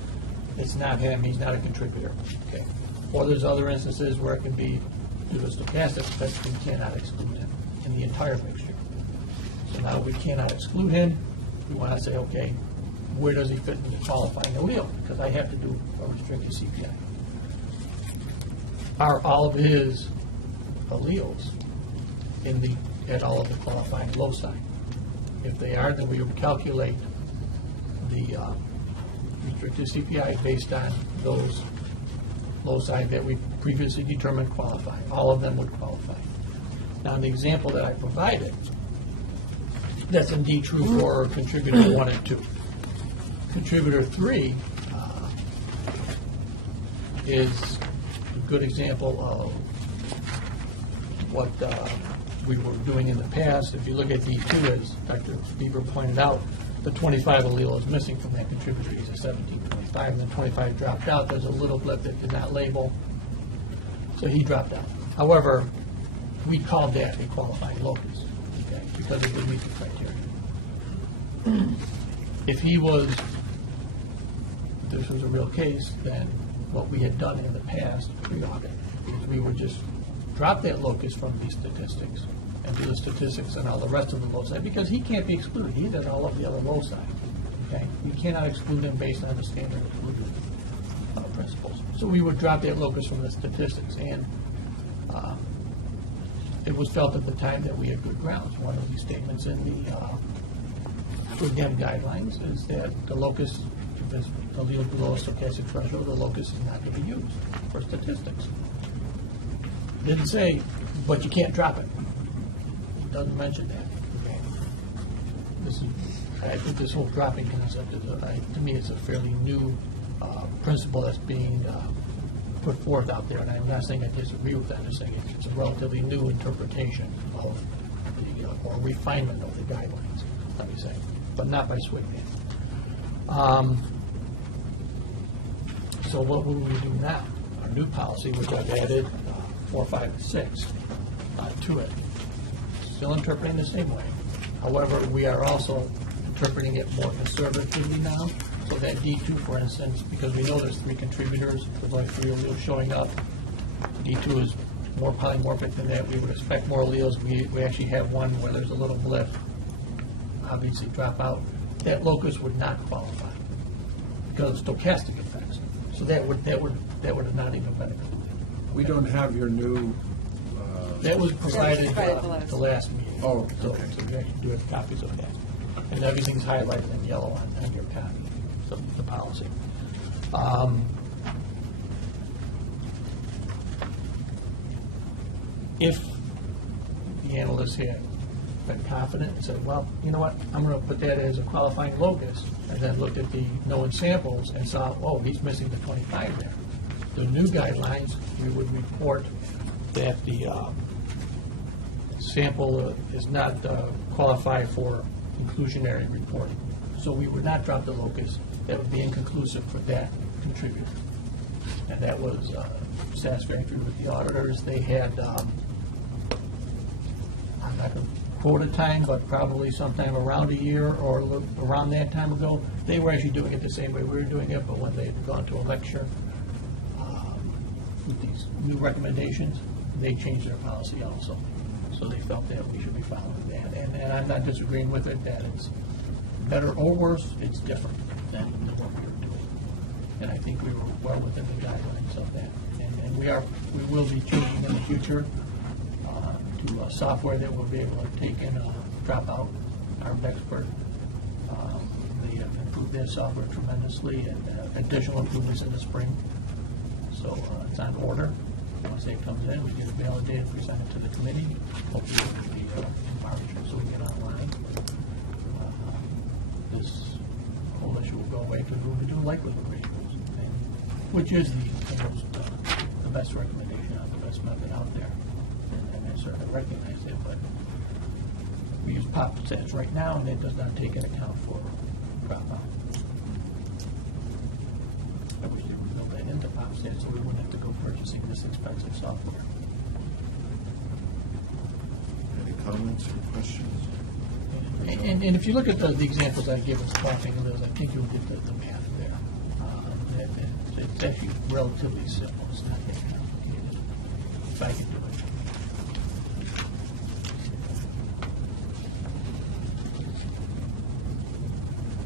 it's not him. He's not a contributor. Okay. Or there's other instances where it can be due to stochastics, but we cannot exclude him in the entire mixture. So now we cannot exclude him. We want to say, okay, where does he fit in the qualifying allele? Because I have to do a restricted CPI. Are all of his alleles at all of the qualifying loci? If they are, then we would calculate the restricted CPI based on those loci that we previously determined qualify. All of them would qualify. Now, in the example that I provided, that's indeed true for contributor 1 and 2. Contributor 3 is a good example of what we were doing in the past. If you look at D2, as Dr. Beaver pointed out, the 25 allele is missing from that contributor. He's a 17.5, and then 25 dropped out. There's a little blip that did not label, so he dropped out. However, we called that a qualifying locus, okay, because it would meet the criteria. If this was a real case, then what we had done in the past pre-audit is we would just drop that locus from these statistics and do the statistics on all the rest of the loci, because he can't be excluded. He does all of the other loci. Okay, we cannot exclude him based on the standard exclusion principle. principles. So we would drop that locus from the statistics, and it was felt at the time that we had good grounds. One of the statements in the again guidelines is that the locus, if it's allele below a stochastic threshold, the locus is not going to be used for statistics. Didn't say, but you can't drop it. It doesn't mention that. Okay. I think this whole dropping concept is, to me, it's a fairly new principle that's being put forth out there, and I'm not saying I disagree with that. I'm saying it's a relatively new interpretation of the, or refinement of the guidelines, let me say, but not by Swigman. So what will we do now? Our new policy, which I've added 4, 5, and 6 to it, still interpreting the same way. However, we are also interpreting it more conservatively now. So that D2, for instance, because we know there's 3 contributors, there's only 3 alleles showing up. D2 is more polymorphic than that. We would expect more alleles. We actually have one where there's a little blip, obviously drop out. That locus would not qualify because of stochastic effects. So that would have not even been included. We don't have your new. That was provided the last meeting. Oh, so, okay. So we actually do have copies of that, and everything's highlighted in yellow on your copy. The policy. If the analyst had been confident and said, well, you know what, I'm going to put that as a qualifying locus, and then looked at the known samples and saw, oh, he's missing the 25 there. The new guidelines, we would report that the sample is not qualified for inclusionary reporting. So we would not drop the locus. That would be inconclusive for that contributor. And that was satisfactory with the auditors. They had, I'm not going to quote a time, but probably sometime around a year or around that time ago, they were actually doing it the same way we were doing it, but when they had gone to a lecture with these new recommendations, they changed their policy also. So they felt that we should be following that. And I'm not disagreeing with it, that it's better or worse, it's different than what we were doing. And I think we were well within the guidelines of that. And we will be changing in the future to software that will be able to take in drop-out our expert. They have improved their software tremendously, and additional improvements in the spring. So it's on order. Once it comes in, we get it validated, present it to the committee. Hopefully it will be in March, so we get online. This whole issue will go away because we'll do likelihood ratios, which is the best recommendation, the best method out there. And I certainly recognize it, but we use pop stats right now, and it does not take into account for dropout. I wish they would build that into pop stats so we wouldn't have to go purchasing this expensive software. Any comments or questions? And if you look at the examples I give as qualifying alleles, I think you'll get the math there. It's actually relatively simple. It's not that complicated. If I can do it.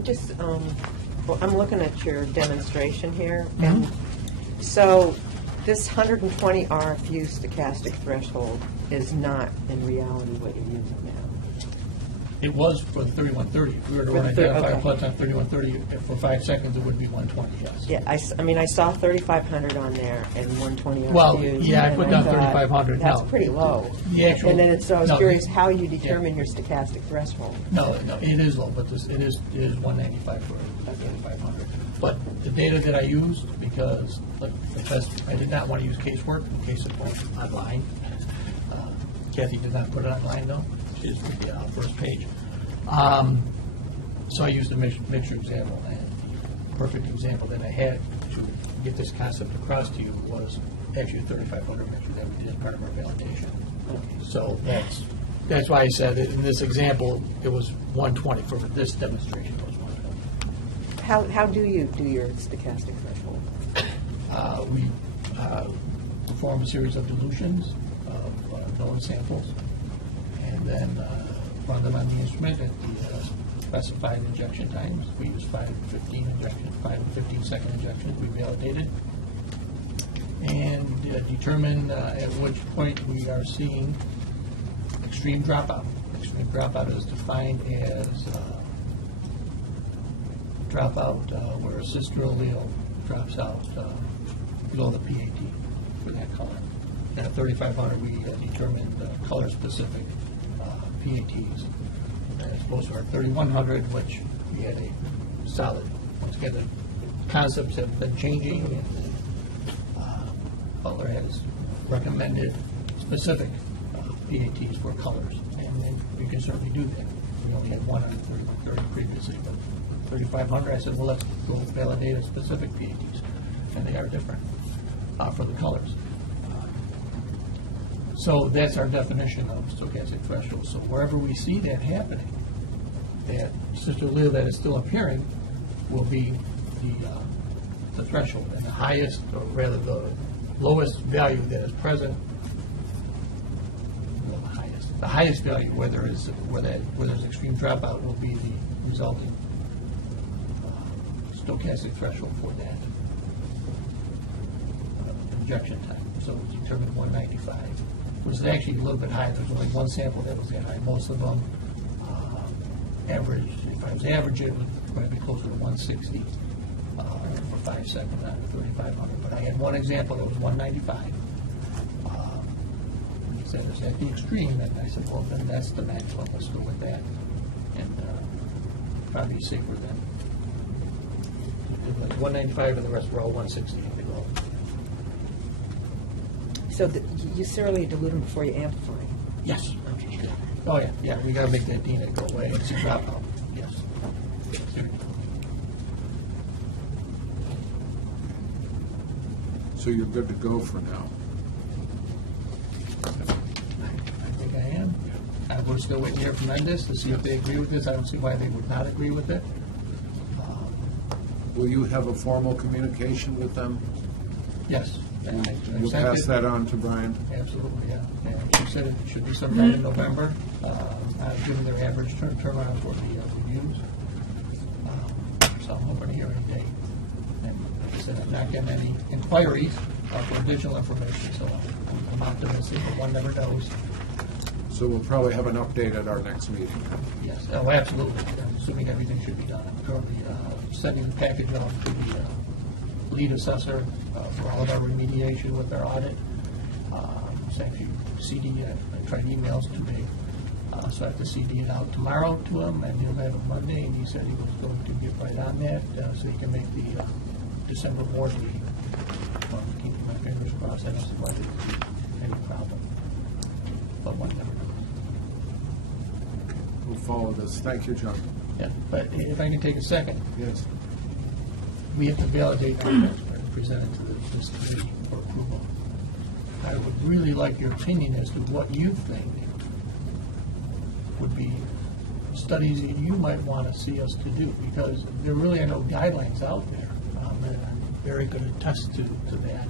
Just, well, I'm looking at your demonstration here, and so this 120 RFU stochastic threshold is not in reality what you're using now. It was for the 3130. If we were to run identifier plus on 3130 for 5 seconds, it would be 120, yes. Yeah, I mean, I saw 3,500 on there and 120 RFUs. Well, yeah, I put down 3,500. That's pretty low. The actual, and then so I was curious how you determine your stochastic threshold. No, it is low, but it is 195 for 3,500. But the data that I used, because I did not want to use casework in case it went online. Kathy did not put it online, though. Is the first page. So I used the mixture example, and the perfect example that I had to get this concept across to you was actually a 3,500 mixture that we did as part of our validation. So that's why I said that in this example it was 120. For this demonstration it was 120. How do you do your stochastic threshold? We perform a series of dilutions of known samples, and then run them on the instrument at the specified injection times. We use 5 and 15 injections, 5 and 15 second injections. We validated, and determine at which point we are seeing extreme dropout. Extreme dropout is defined as dropout where a sister allele drops out below the PAT for that color. And at 3,500, we determined color-specific PATs, as opposed to our 3,100, which we had a solid. Once again, the concepts have been changing, and Butler has recommended specific PATs for colors, and we can certainly do that. We only had one on 30 previously, but 3,500, I said, well, let's go validate a specific PATs, and they are different for the colors. So that's our definition of stochastic threshold. So wherever we see that happening, that sister allele that is still appearing will be the threshold, and the highest, or rather the lowest value that is present, well, the highest value where there's extreme dropout will be the resulting stochastic threshold for that injection time. So it's determined 195, which is actually a little bit higher. There's only one sample that was that high. Most of them average. If I was average, it would probably be closer to 160 for 5 seconds out of 3,500. But I had one example that was 195. He said it's at the extreme, and I said, well, then that's the maximum. Let's go with that, and probably safer than. It was 195, and the rest were all 160 below. So you serially dilute them before you amplify? Yes. Oh yeah, yeah. We got to make that DNA go away and see dropout. Yes. So you're good to go for now. I think I am. We're still waiting to hear from Mendes to see if they agree with this. I don't see why they would not agree with it. Will you have a formal communication with them? Yes. You'll pass that on to Brian? Absolutely, yeah. And she said it should be sometime in November, given their average turnaround for the reviews. So I'm hoping to hear any date. And like I said, I'm not getting any inquiries for additional information, so I'm optimistic, but one never knows. So we'll probably have an update at our next meeting. Yes, oh, absolutely. I'm assuming everything should be done. I'm currently sending the package off to the lead assessor for all of our remediation with our audit. Sent you CD, I tried emails today, so I have to CD it out tomorrow to him, and he'll have it Monday, and he said he was going to get right on that, so he can make the December board meeting. Well, keeping my fingers crossed, I don't see why there would be any problem, but one never knows. We'll follow this. Thank you, John. Yeah, but if I can take a second. Yes. We have to validate our and present it to this committee for approval. I would really like your opinion as to what you think would be studies that you might want to see us to do, because there really are no guidelines out there. And I'm very good at attest to that.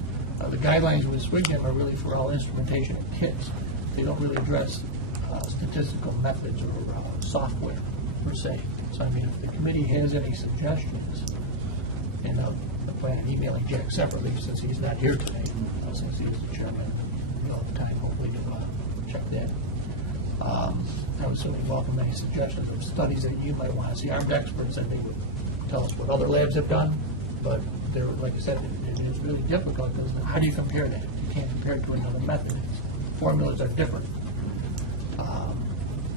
The guidelines with SWGM are really for all instrumentation and kits. They don't really address statistical methods or software per se. So I mean, if the committee has any suggestions, and I plan on emailing Jack separately since he's not here today, since he's the chairman, we'll have time hopefully to check that. I would certainly welcome any suggestions of studies that you might want to see. Armed experts said they would tell us what other labs have done, but they're, like I said, it is really difficult because how do you compare that? You can't compare it to another method. Formulas are different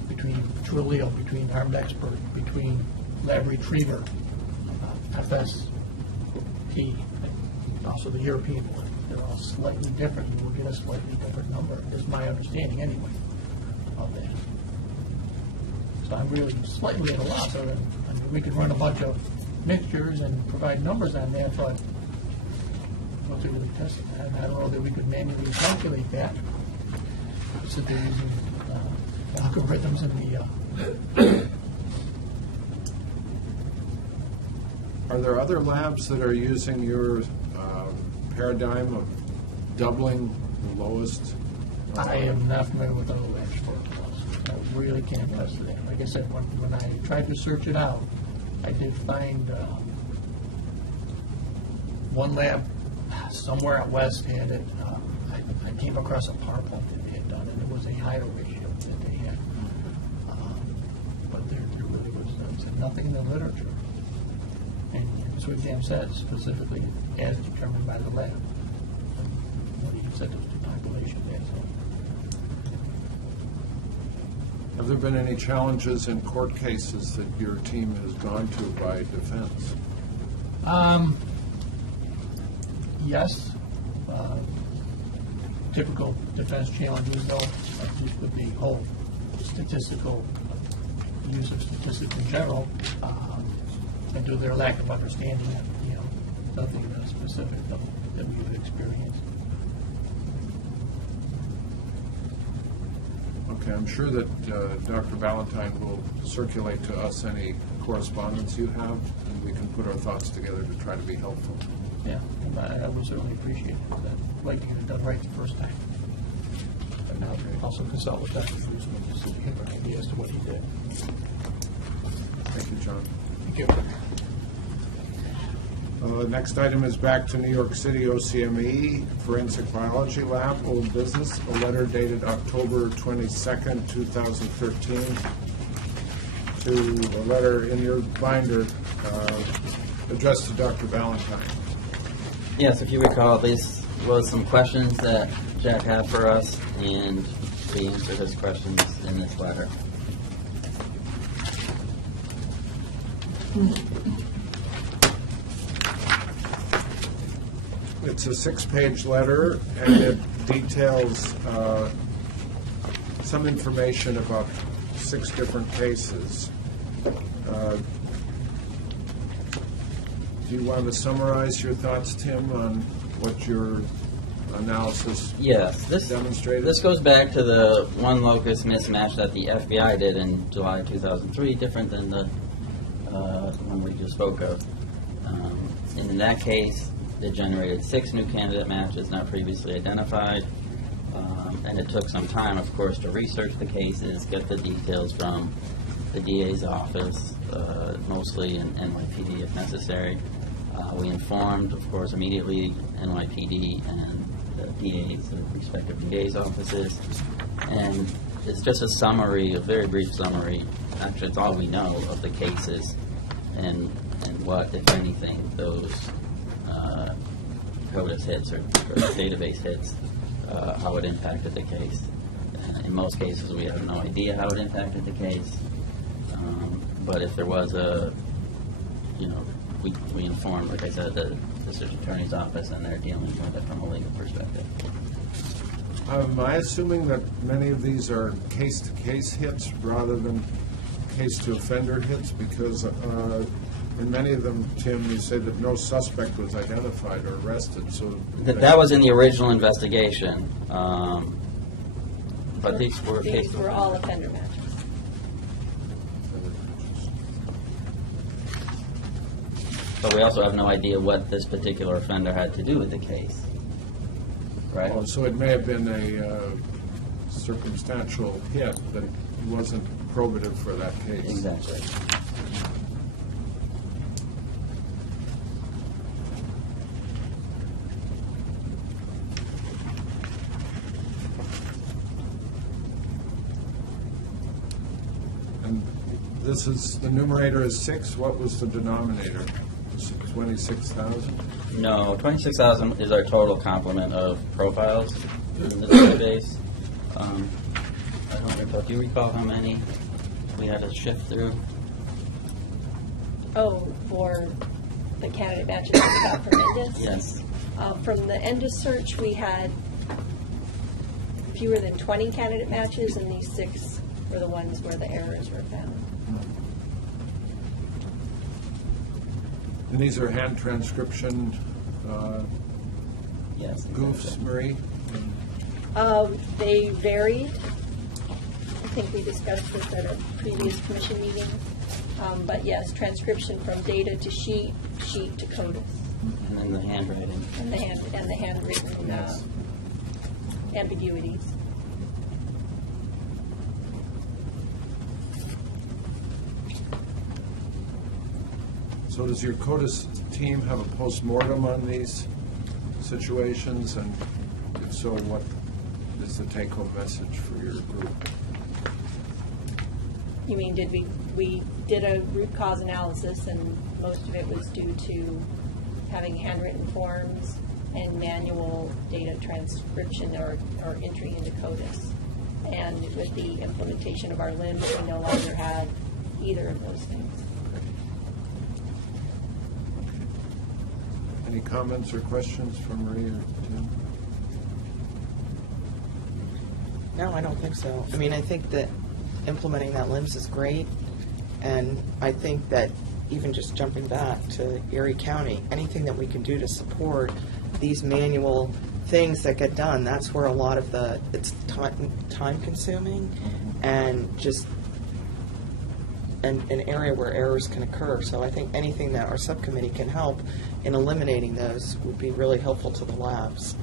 between true allele, between armed expert, between lab retriever, FS. And also the European one. They're all slightly different. You will get a slightly different number, is my understanding anyway, of that. So I'm really slightly at a loss. I mean, we could run a bunch of mixtures and provide numbers on that, but once we really test it, I don't know that we could manually calculate that. Since they're using algorithms in the Are there other labs that are using your paradigm of doubling the lowest? I am not familiar with other labs for those. I really can't attest to that. Like I said, when I tried to search it out, I did find one lab somewhere out west had it. I came across a PowerPoint that they had done, and it was a higher ratio that they had. But there really was nothing in the literature. And as what Dan said, specifically as determined by the lab. What he said those two populations had. Have there been any challenges in court cases that your team has gone to by defense? Yes. Typical defense challenges, though, with the whole statistical use of statistics in general, and due to their lack of understanding, nothing specific that we've experienced. Okay, I'm sure that Dr. Valentine will circulate to us any correspondence you have, and we can put our thoughts together to try to be helpful. Yeah, and I would certainly appreciate it. I'd like to get it done right the first time. And I'll also consult with Dr. Guzman just to give an idea as to what he did. Thank you, John. Thank you. Next item is back to New York City OCME Forensic Biology Lab, old business, a letter dated October 22nd, 2013, to a letter in your binder addressed to Dr. Valentine. Yes, if you recall, this was some questions that Jack had for us, and we answered his questions in this letter. It's a 6-page letter, and it details some information about 6 different cases. Do you want to summarize your thoughts, Tim, on what your analysis demonstrated? This goes back to the one locus mismatch that the FBI did in July 2003, different than the one we just spoke of. And in that case, it generated 6 new candidate matches not previously identified. And it took some time, of course, to research the cases, get the details from the DA's office, mostly in NYPD if necessary. We informed, of course, immediately NYPD and the DA's, the respective DA's offices. And it's just a summary, a very brief summary. Actually, it's all we know of the cases and what, if anything, those CODIS hits or database hits, how it impacted the case. In most cases, we have no idea how it impacted the case. But if there was we informed, like I said, the district attorney's office, and they're dealing with it from a legal perspective. Am I assuming that many of these are case-to-case hits rather than case-to-offender hits? Because in many of them, Tim, you said that no suspect was identified or arrested. So that was in the original investigation. But these were all offender matches. But we also have no idea what this particular offender had to do with the case, right? Oh, so it may have been a circumstantial hit, but it wasn't probative for that case. Exactly. And this is, the numerator is 6. What was the denominator? 26,000? No, 26,000 is our total complement of profiles in the database. I don't recall. Do you recall how many we had to shift through? Oh, for the candidate matches that we got from Endus? Yes. From the Endus search, we had fewer than 20 candidate matches, and these 6 were the ones where the errors were found. And these are hand transcription yes, goofs, Marie? They varied. I think we discussed this at a previous commission meeting. But yes, transcription from data to sheet to CODIS. And then the handwriting. And the handwritten ambiguities. So does your CODIS team have a post-mortem on these situations? And if so, what is the take-home message for your group? You mean, we did a root cause analysis, and most of it was due to having handwritten forms and manual data transcription or entry into CODIS. And with the implementation of our LIMS, we no longer had either of those things. Any comments or questions from Marie or Tim? No, I don't think so. I mean, I think that implementing that LIMS is great, and I think that even just jumping back to Erie County, anything that we can do to support these manual things that get done, that's where a lot of it's time consuming and just an area where errors can occur. So I think anything that our subcommittee can help in eliminating those would be really helpful to the labs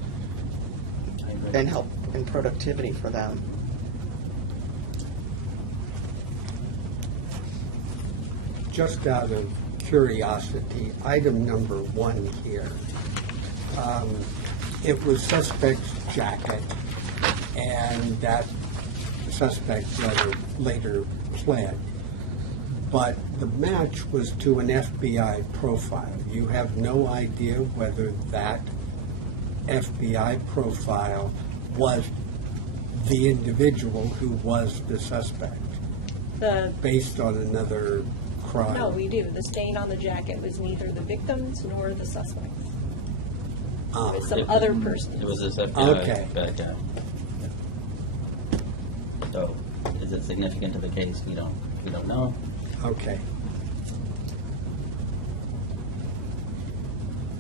and help in productivity for them. Just out of curiosity, item number 1 here. It was suspect's jacket, and that suspect later pled. But the match was to an FBI profile. You have no idea whether that FBI profile was the individual who was the suspect, based on another crime. No, we do. The stain on the jacket was neither the victims nor the suspects. It was some other person. It was this FBI Okay. bad guy. So, is it significant to the case? We don't know. Okay.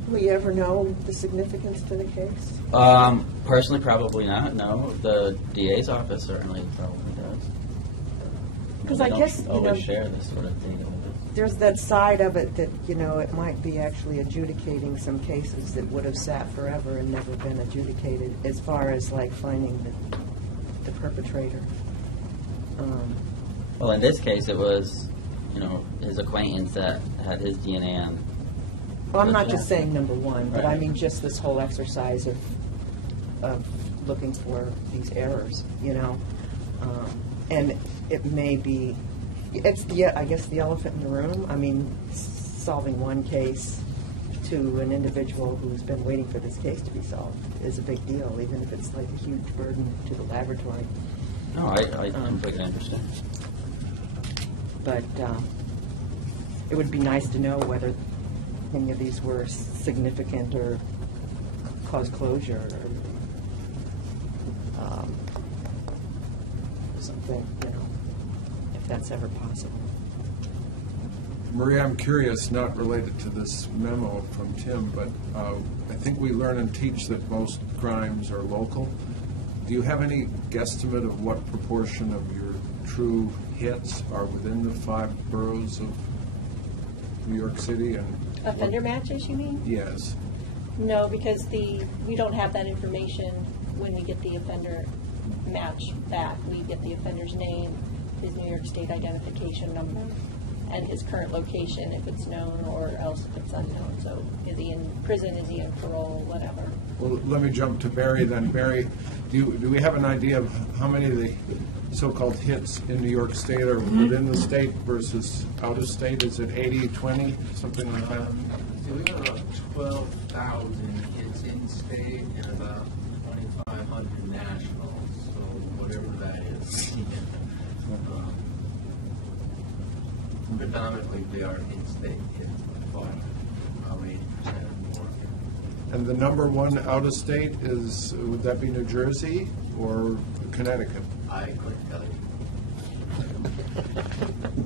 Will you ever know the significance to the case? Personally, probably not. No, the DA's office certainly probably does. Because I guess, always share this sort of data with us. There's that side of it that, it might be actually adjudicating some cases that would have sat forever and never been adjudicated, as far as like finding the perpetrator. Well, in this case, it was, his acquaintance that had his DNA on. Well, I'm not just saying number 1, but I Right. mean just this whole exercise of looking for these errors, and it may be, I guess the elephant in the room. I mean, solving one case to an individual who's been waiting for this case to be solved is a big deal, even if it's like a huge burden to the laboratory. No, I completely understand. But it would be nice to know whether any of these were significant or cause closure or something, if that's ever possible. Maria, I'm curious, not related to this memo from Tim, but I think we learn and teach that most crimes are local. Do you have any guesstimate of what proportion of your true hits are within the 5 boroughs of New York City? And Offender matches, you mean? yes. No, because we don't have that information when we get the offender match back. We get the offender's name, his New York State identification number, and his current location if it's known, or else if it's unknown. So is he in prison, is he in parole, whatever. Well, let me jump to Barry then. Barry, do we have an idea of how many of the so-called hits in New York State are within the state versus out of state? Is it 80-20, something like that? So we got about 12,000 hits in state and about 2,500 nationals, so whatever that is. Predominantly we are in-state hits, by far, probably 80% or more. And the number 1 out of state is, would that be New Jersey or Connecticut? I couldn't tell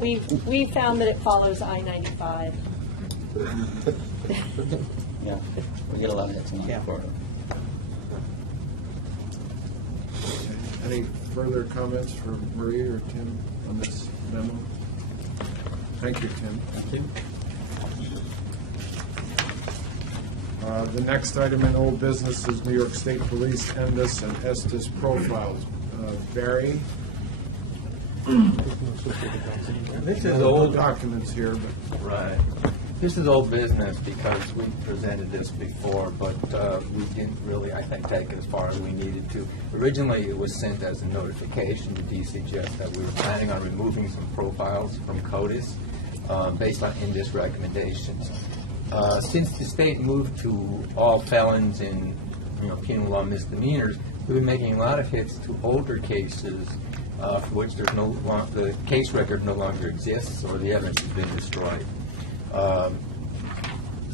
you. We found that it follows I-95. Yeah, we get a lot of hits in that corridor. Any further comments from Marie or Tim on this memo? Thank you, Tim. Thank you. The next item in old business is New York State Police NDIS and ESTIS profiles. Barry? This is old old. documents here, but Right. This is old business because we presented this before, but we didn't really, I think, take it as far as we needed to. Originally, it was sent as a notification to DCGS that we were planning on removing some profiles from CODIS based on INDIS recommendations. Since the state moved to all felons in penal law misdemeanors, we've been making a lot of hits to older cases for which there's the case record no longer exists or the evidence has been destroyed.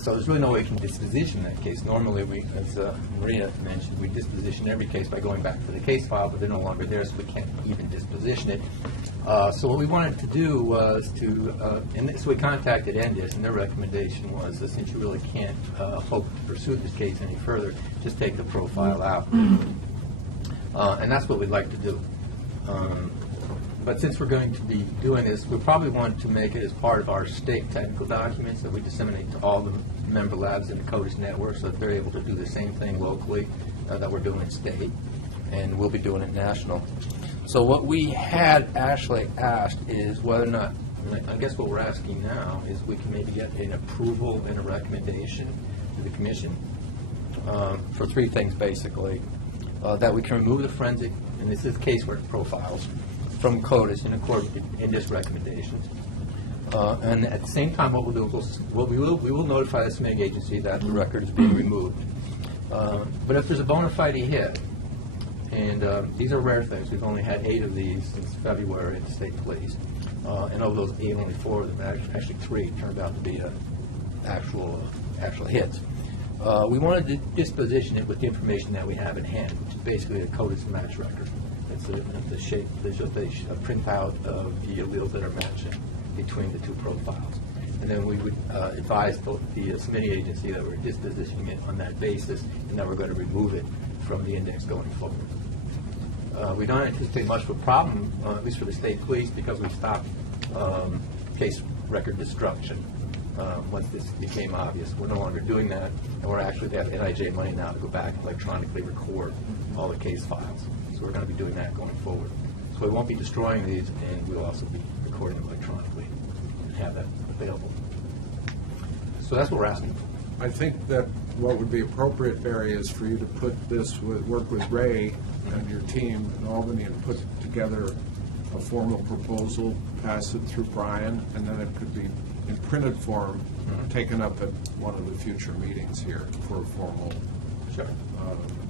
So there's really no way we can disposition that case. Normally, we, as Maria mentioned, we disposition every case by going back to the case file, but they're no longer there, so we can't even disposition it. So what we wanted to do was so we contacted NDIS, and their recommendation was that since you really can't hope to pursue this case any further, just take the profile out. And that's what we'd like to do. But since we're going to be doing this, we probably want to make it as part of our state technical documents that we disseminate to all the member labs in the CODIS network so that they're able to do the same thing locally that we're doing in state, and we'll be doing it national. So what we had actually asked is whether or not, I guess what we're asking now is we can maybe get an approval and a recommendation to the Commission for three things basically. That we can remove the forensic, and this is casework profiles, from CODIS in accordance with INDIS recommendations. And at the same time, what we'll do is we will notify the submitting agency that the record is being removed. But if there's a bona fide hit, and these are rare things, we've only had 8 of these since February at the state police, and of those 8, only 4 of them, actually 3, turned out to be actual hits. We wanted to disposition it with the information that we have in hand, which is basically a CODIS match record. It's the shape, the printout of the alleles that are matching between the two profiles. And then we would advise both the submitting agency that we're dispositioning it on that basis and that we're going to remove it from the index going forward. We don't anticipate much of a problem, at least for the state police, because we stopped case record destruction once this became obvious. We're no longer doing that, and we're actually, they have NIJ money now to go back and electronically record all the case files. So we're going to be doing that going forward. So we won't be destroying these, and we'll also be recording them electronically and have that available. So that's what we're asking for. I think that what would be appropriate, Barry, is for you to put this, work with Ray and your team in Albany and put together a formal proposal, pass it through Brian, and then it could be in printed form taken up at one of the future meetings here for a formal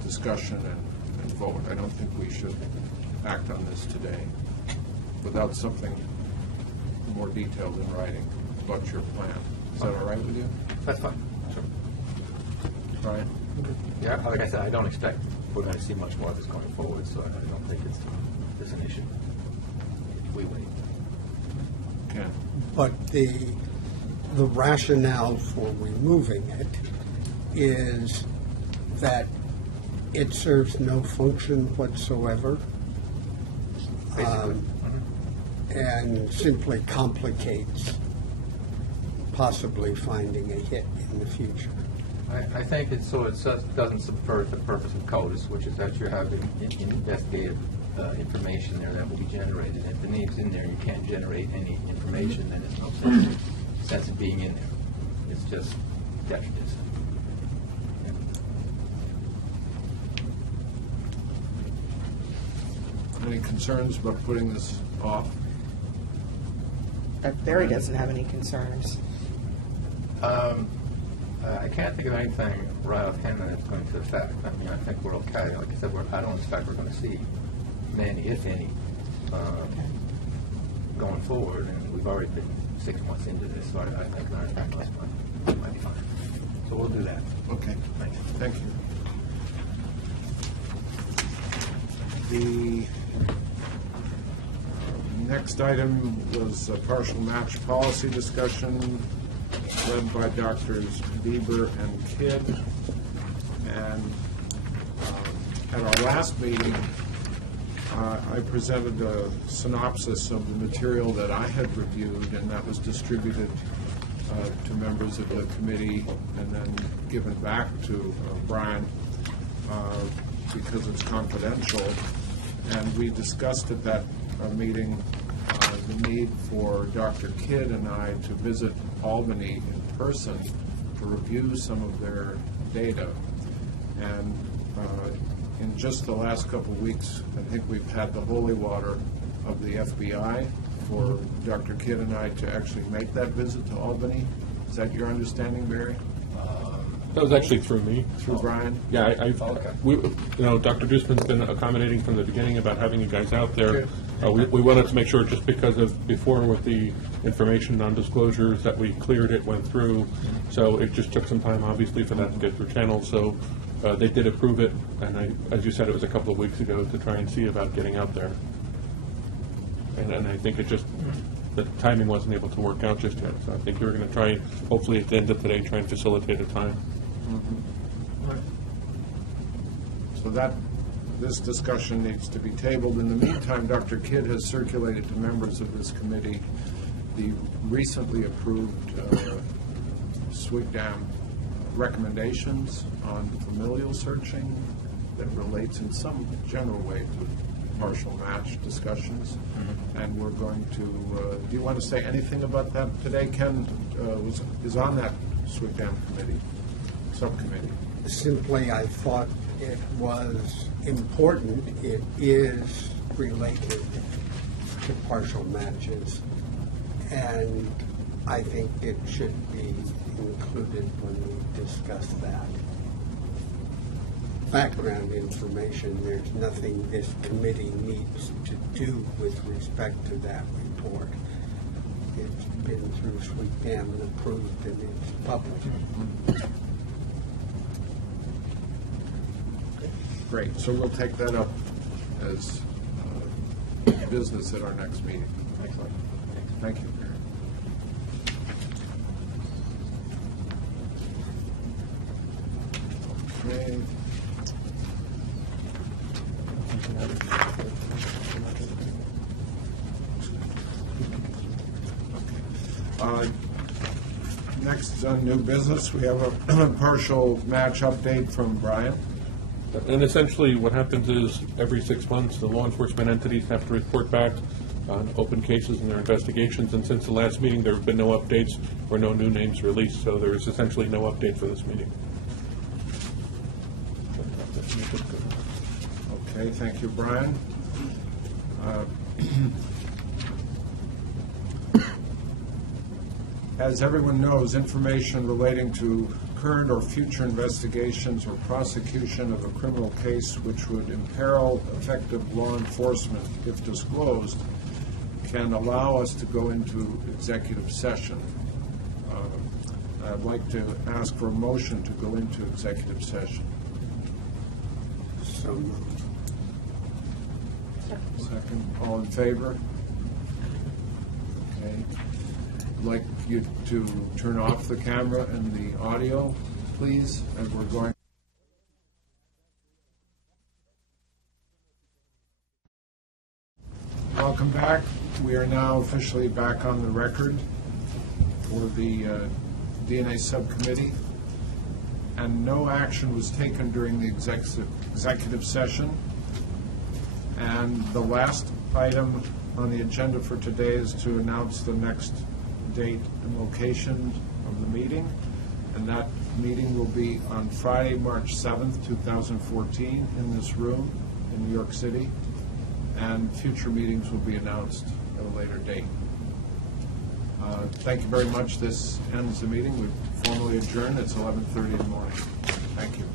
discussion and vote. I don't think we should act on this today without something more detailed in writing about your plan. Is that all right with you? That's fine. Sure. Brian? Yeah, like I said, I don't expect we're going to see much more of this going forward, so I don't think it's an issue. We wait. Okay. But the rationale for removing it is that it serves no function whatsoever and simply complicates possibly finding a hit in the future. I think it's so it doesn't subvert the purpose of CODIS, which is that you have investigative information there that will be generated. If the name's in there, you can't generate any information, then there's no sense of being in there. It's just detritus. Any concerns about putting this off? Barry doesn't have any concerns. I can't think of anything right offhand that it's going to affect. I mean, I think we're okay. Like I said, I don't expect we're going to see many, if any, going forward. And we've already been 6 months into this, so I think our impact might be fine. So we'll do that. Okay. Thanks. Thank you. The next item was a partial match policy discussion led by Drs. Bieber and Kidd. And at our last meeting, I presented a synopsis of the material that I had reviewed, and that was distributed to members of the committee and then given back to Brian because it's confidential. And we discussed at that meeting the need for Dr. Kidd and I to visit Albany in person to review some of their data. And in just the last couple of weeks, I think we've had the holy water of the FBI for Dr. Kidd and I to actually make that visit to Albany. Is that your understanding, Barry? That was actually through me. Through Brian? Yeah, Dr. Duesman's been accommodating from the beginning about having you guys out there. We wanted to make sure, just because of before with the information non-disclosures, that we cleared it, went through. So it just took some time, obviously, for that to get through channels. So they did approve it, and as you said, it was a couple of weeks ago to try and see about getting out there. And I think the timing wasn't able to work out just yet. So I think we're going to try, hopefully at the end of today, try and facilitate a time. So this discussion needs to be tabled. In the meantime, Dr. Kidd has circulated to members of this committee the recently approved SWGDAM recommendations on familial searching that relates in some general way to partial match discussions. And we're going to, do you want to say anything about that today? Ken is on that SWGDAM committee, subcommittee. Simply, I thought it was important. It is related to partial matches, and I think it should be included when we discuss that. Background information, there's nothing this committee needs to do with respect to that report. It's been through SWGDAM and approved, and it's published. Great. So we'll take that up as business at our next meeting. Excellent. Thank you, Barry. Okay. Next on new business, we have a partial match update from Brian. And essentially what happens is every 6 months the law enforcement entities have to report back on open cases and their investigations, and since the last meeting there have been no updates or no new names released, so there is essentially no update for this meeting. Okay, thank you, Brian. As everyone knows, information relating to current or future investigations or prosecution of a criminal case which would imperil effective law enforcement, if disclosed, can allow us to go into executive session. I'd like to ask for a motion to go into executive session. So moved. Second. All in favor? Okay. I'd like you to turn off the camera and the audio, please, and we're going. Welcome back. We are now officially back on the record for the DNA subcommittee, and no action was taken during the executive session. And the last item on the agenda for today is to announce the next date and location of the meeting, and that meeting will be on Friday, March 7th, 2014 in this room in New York City, and future meetings will be announced at a later date. Thank you very much. This ends the meeting. We formally adjourn. It's 11:30 in the morning. Thank you.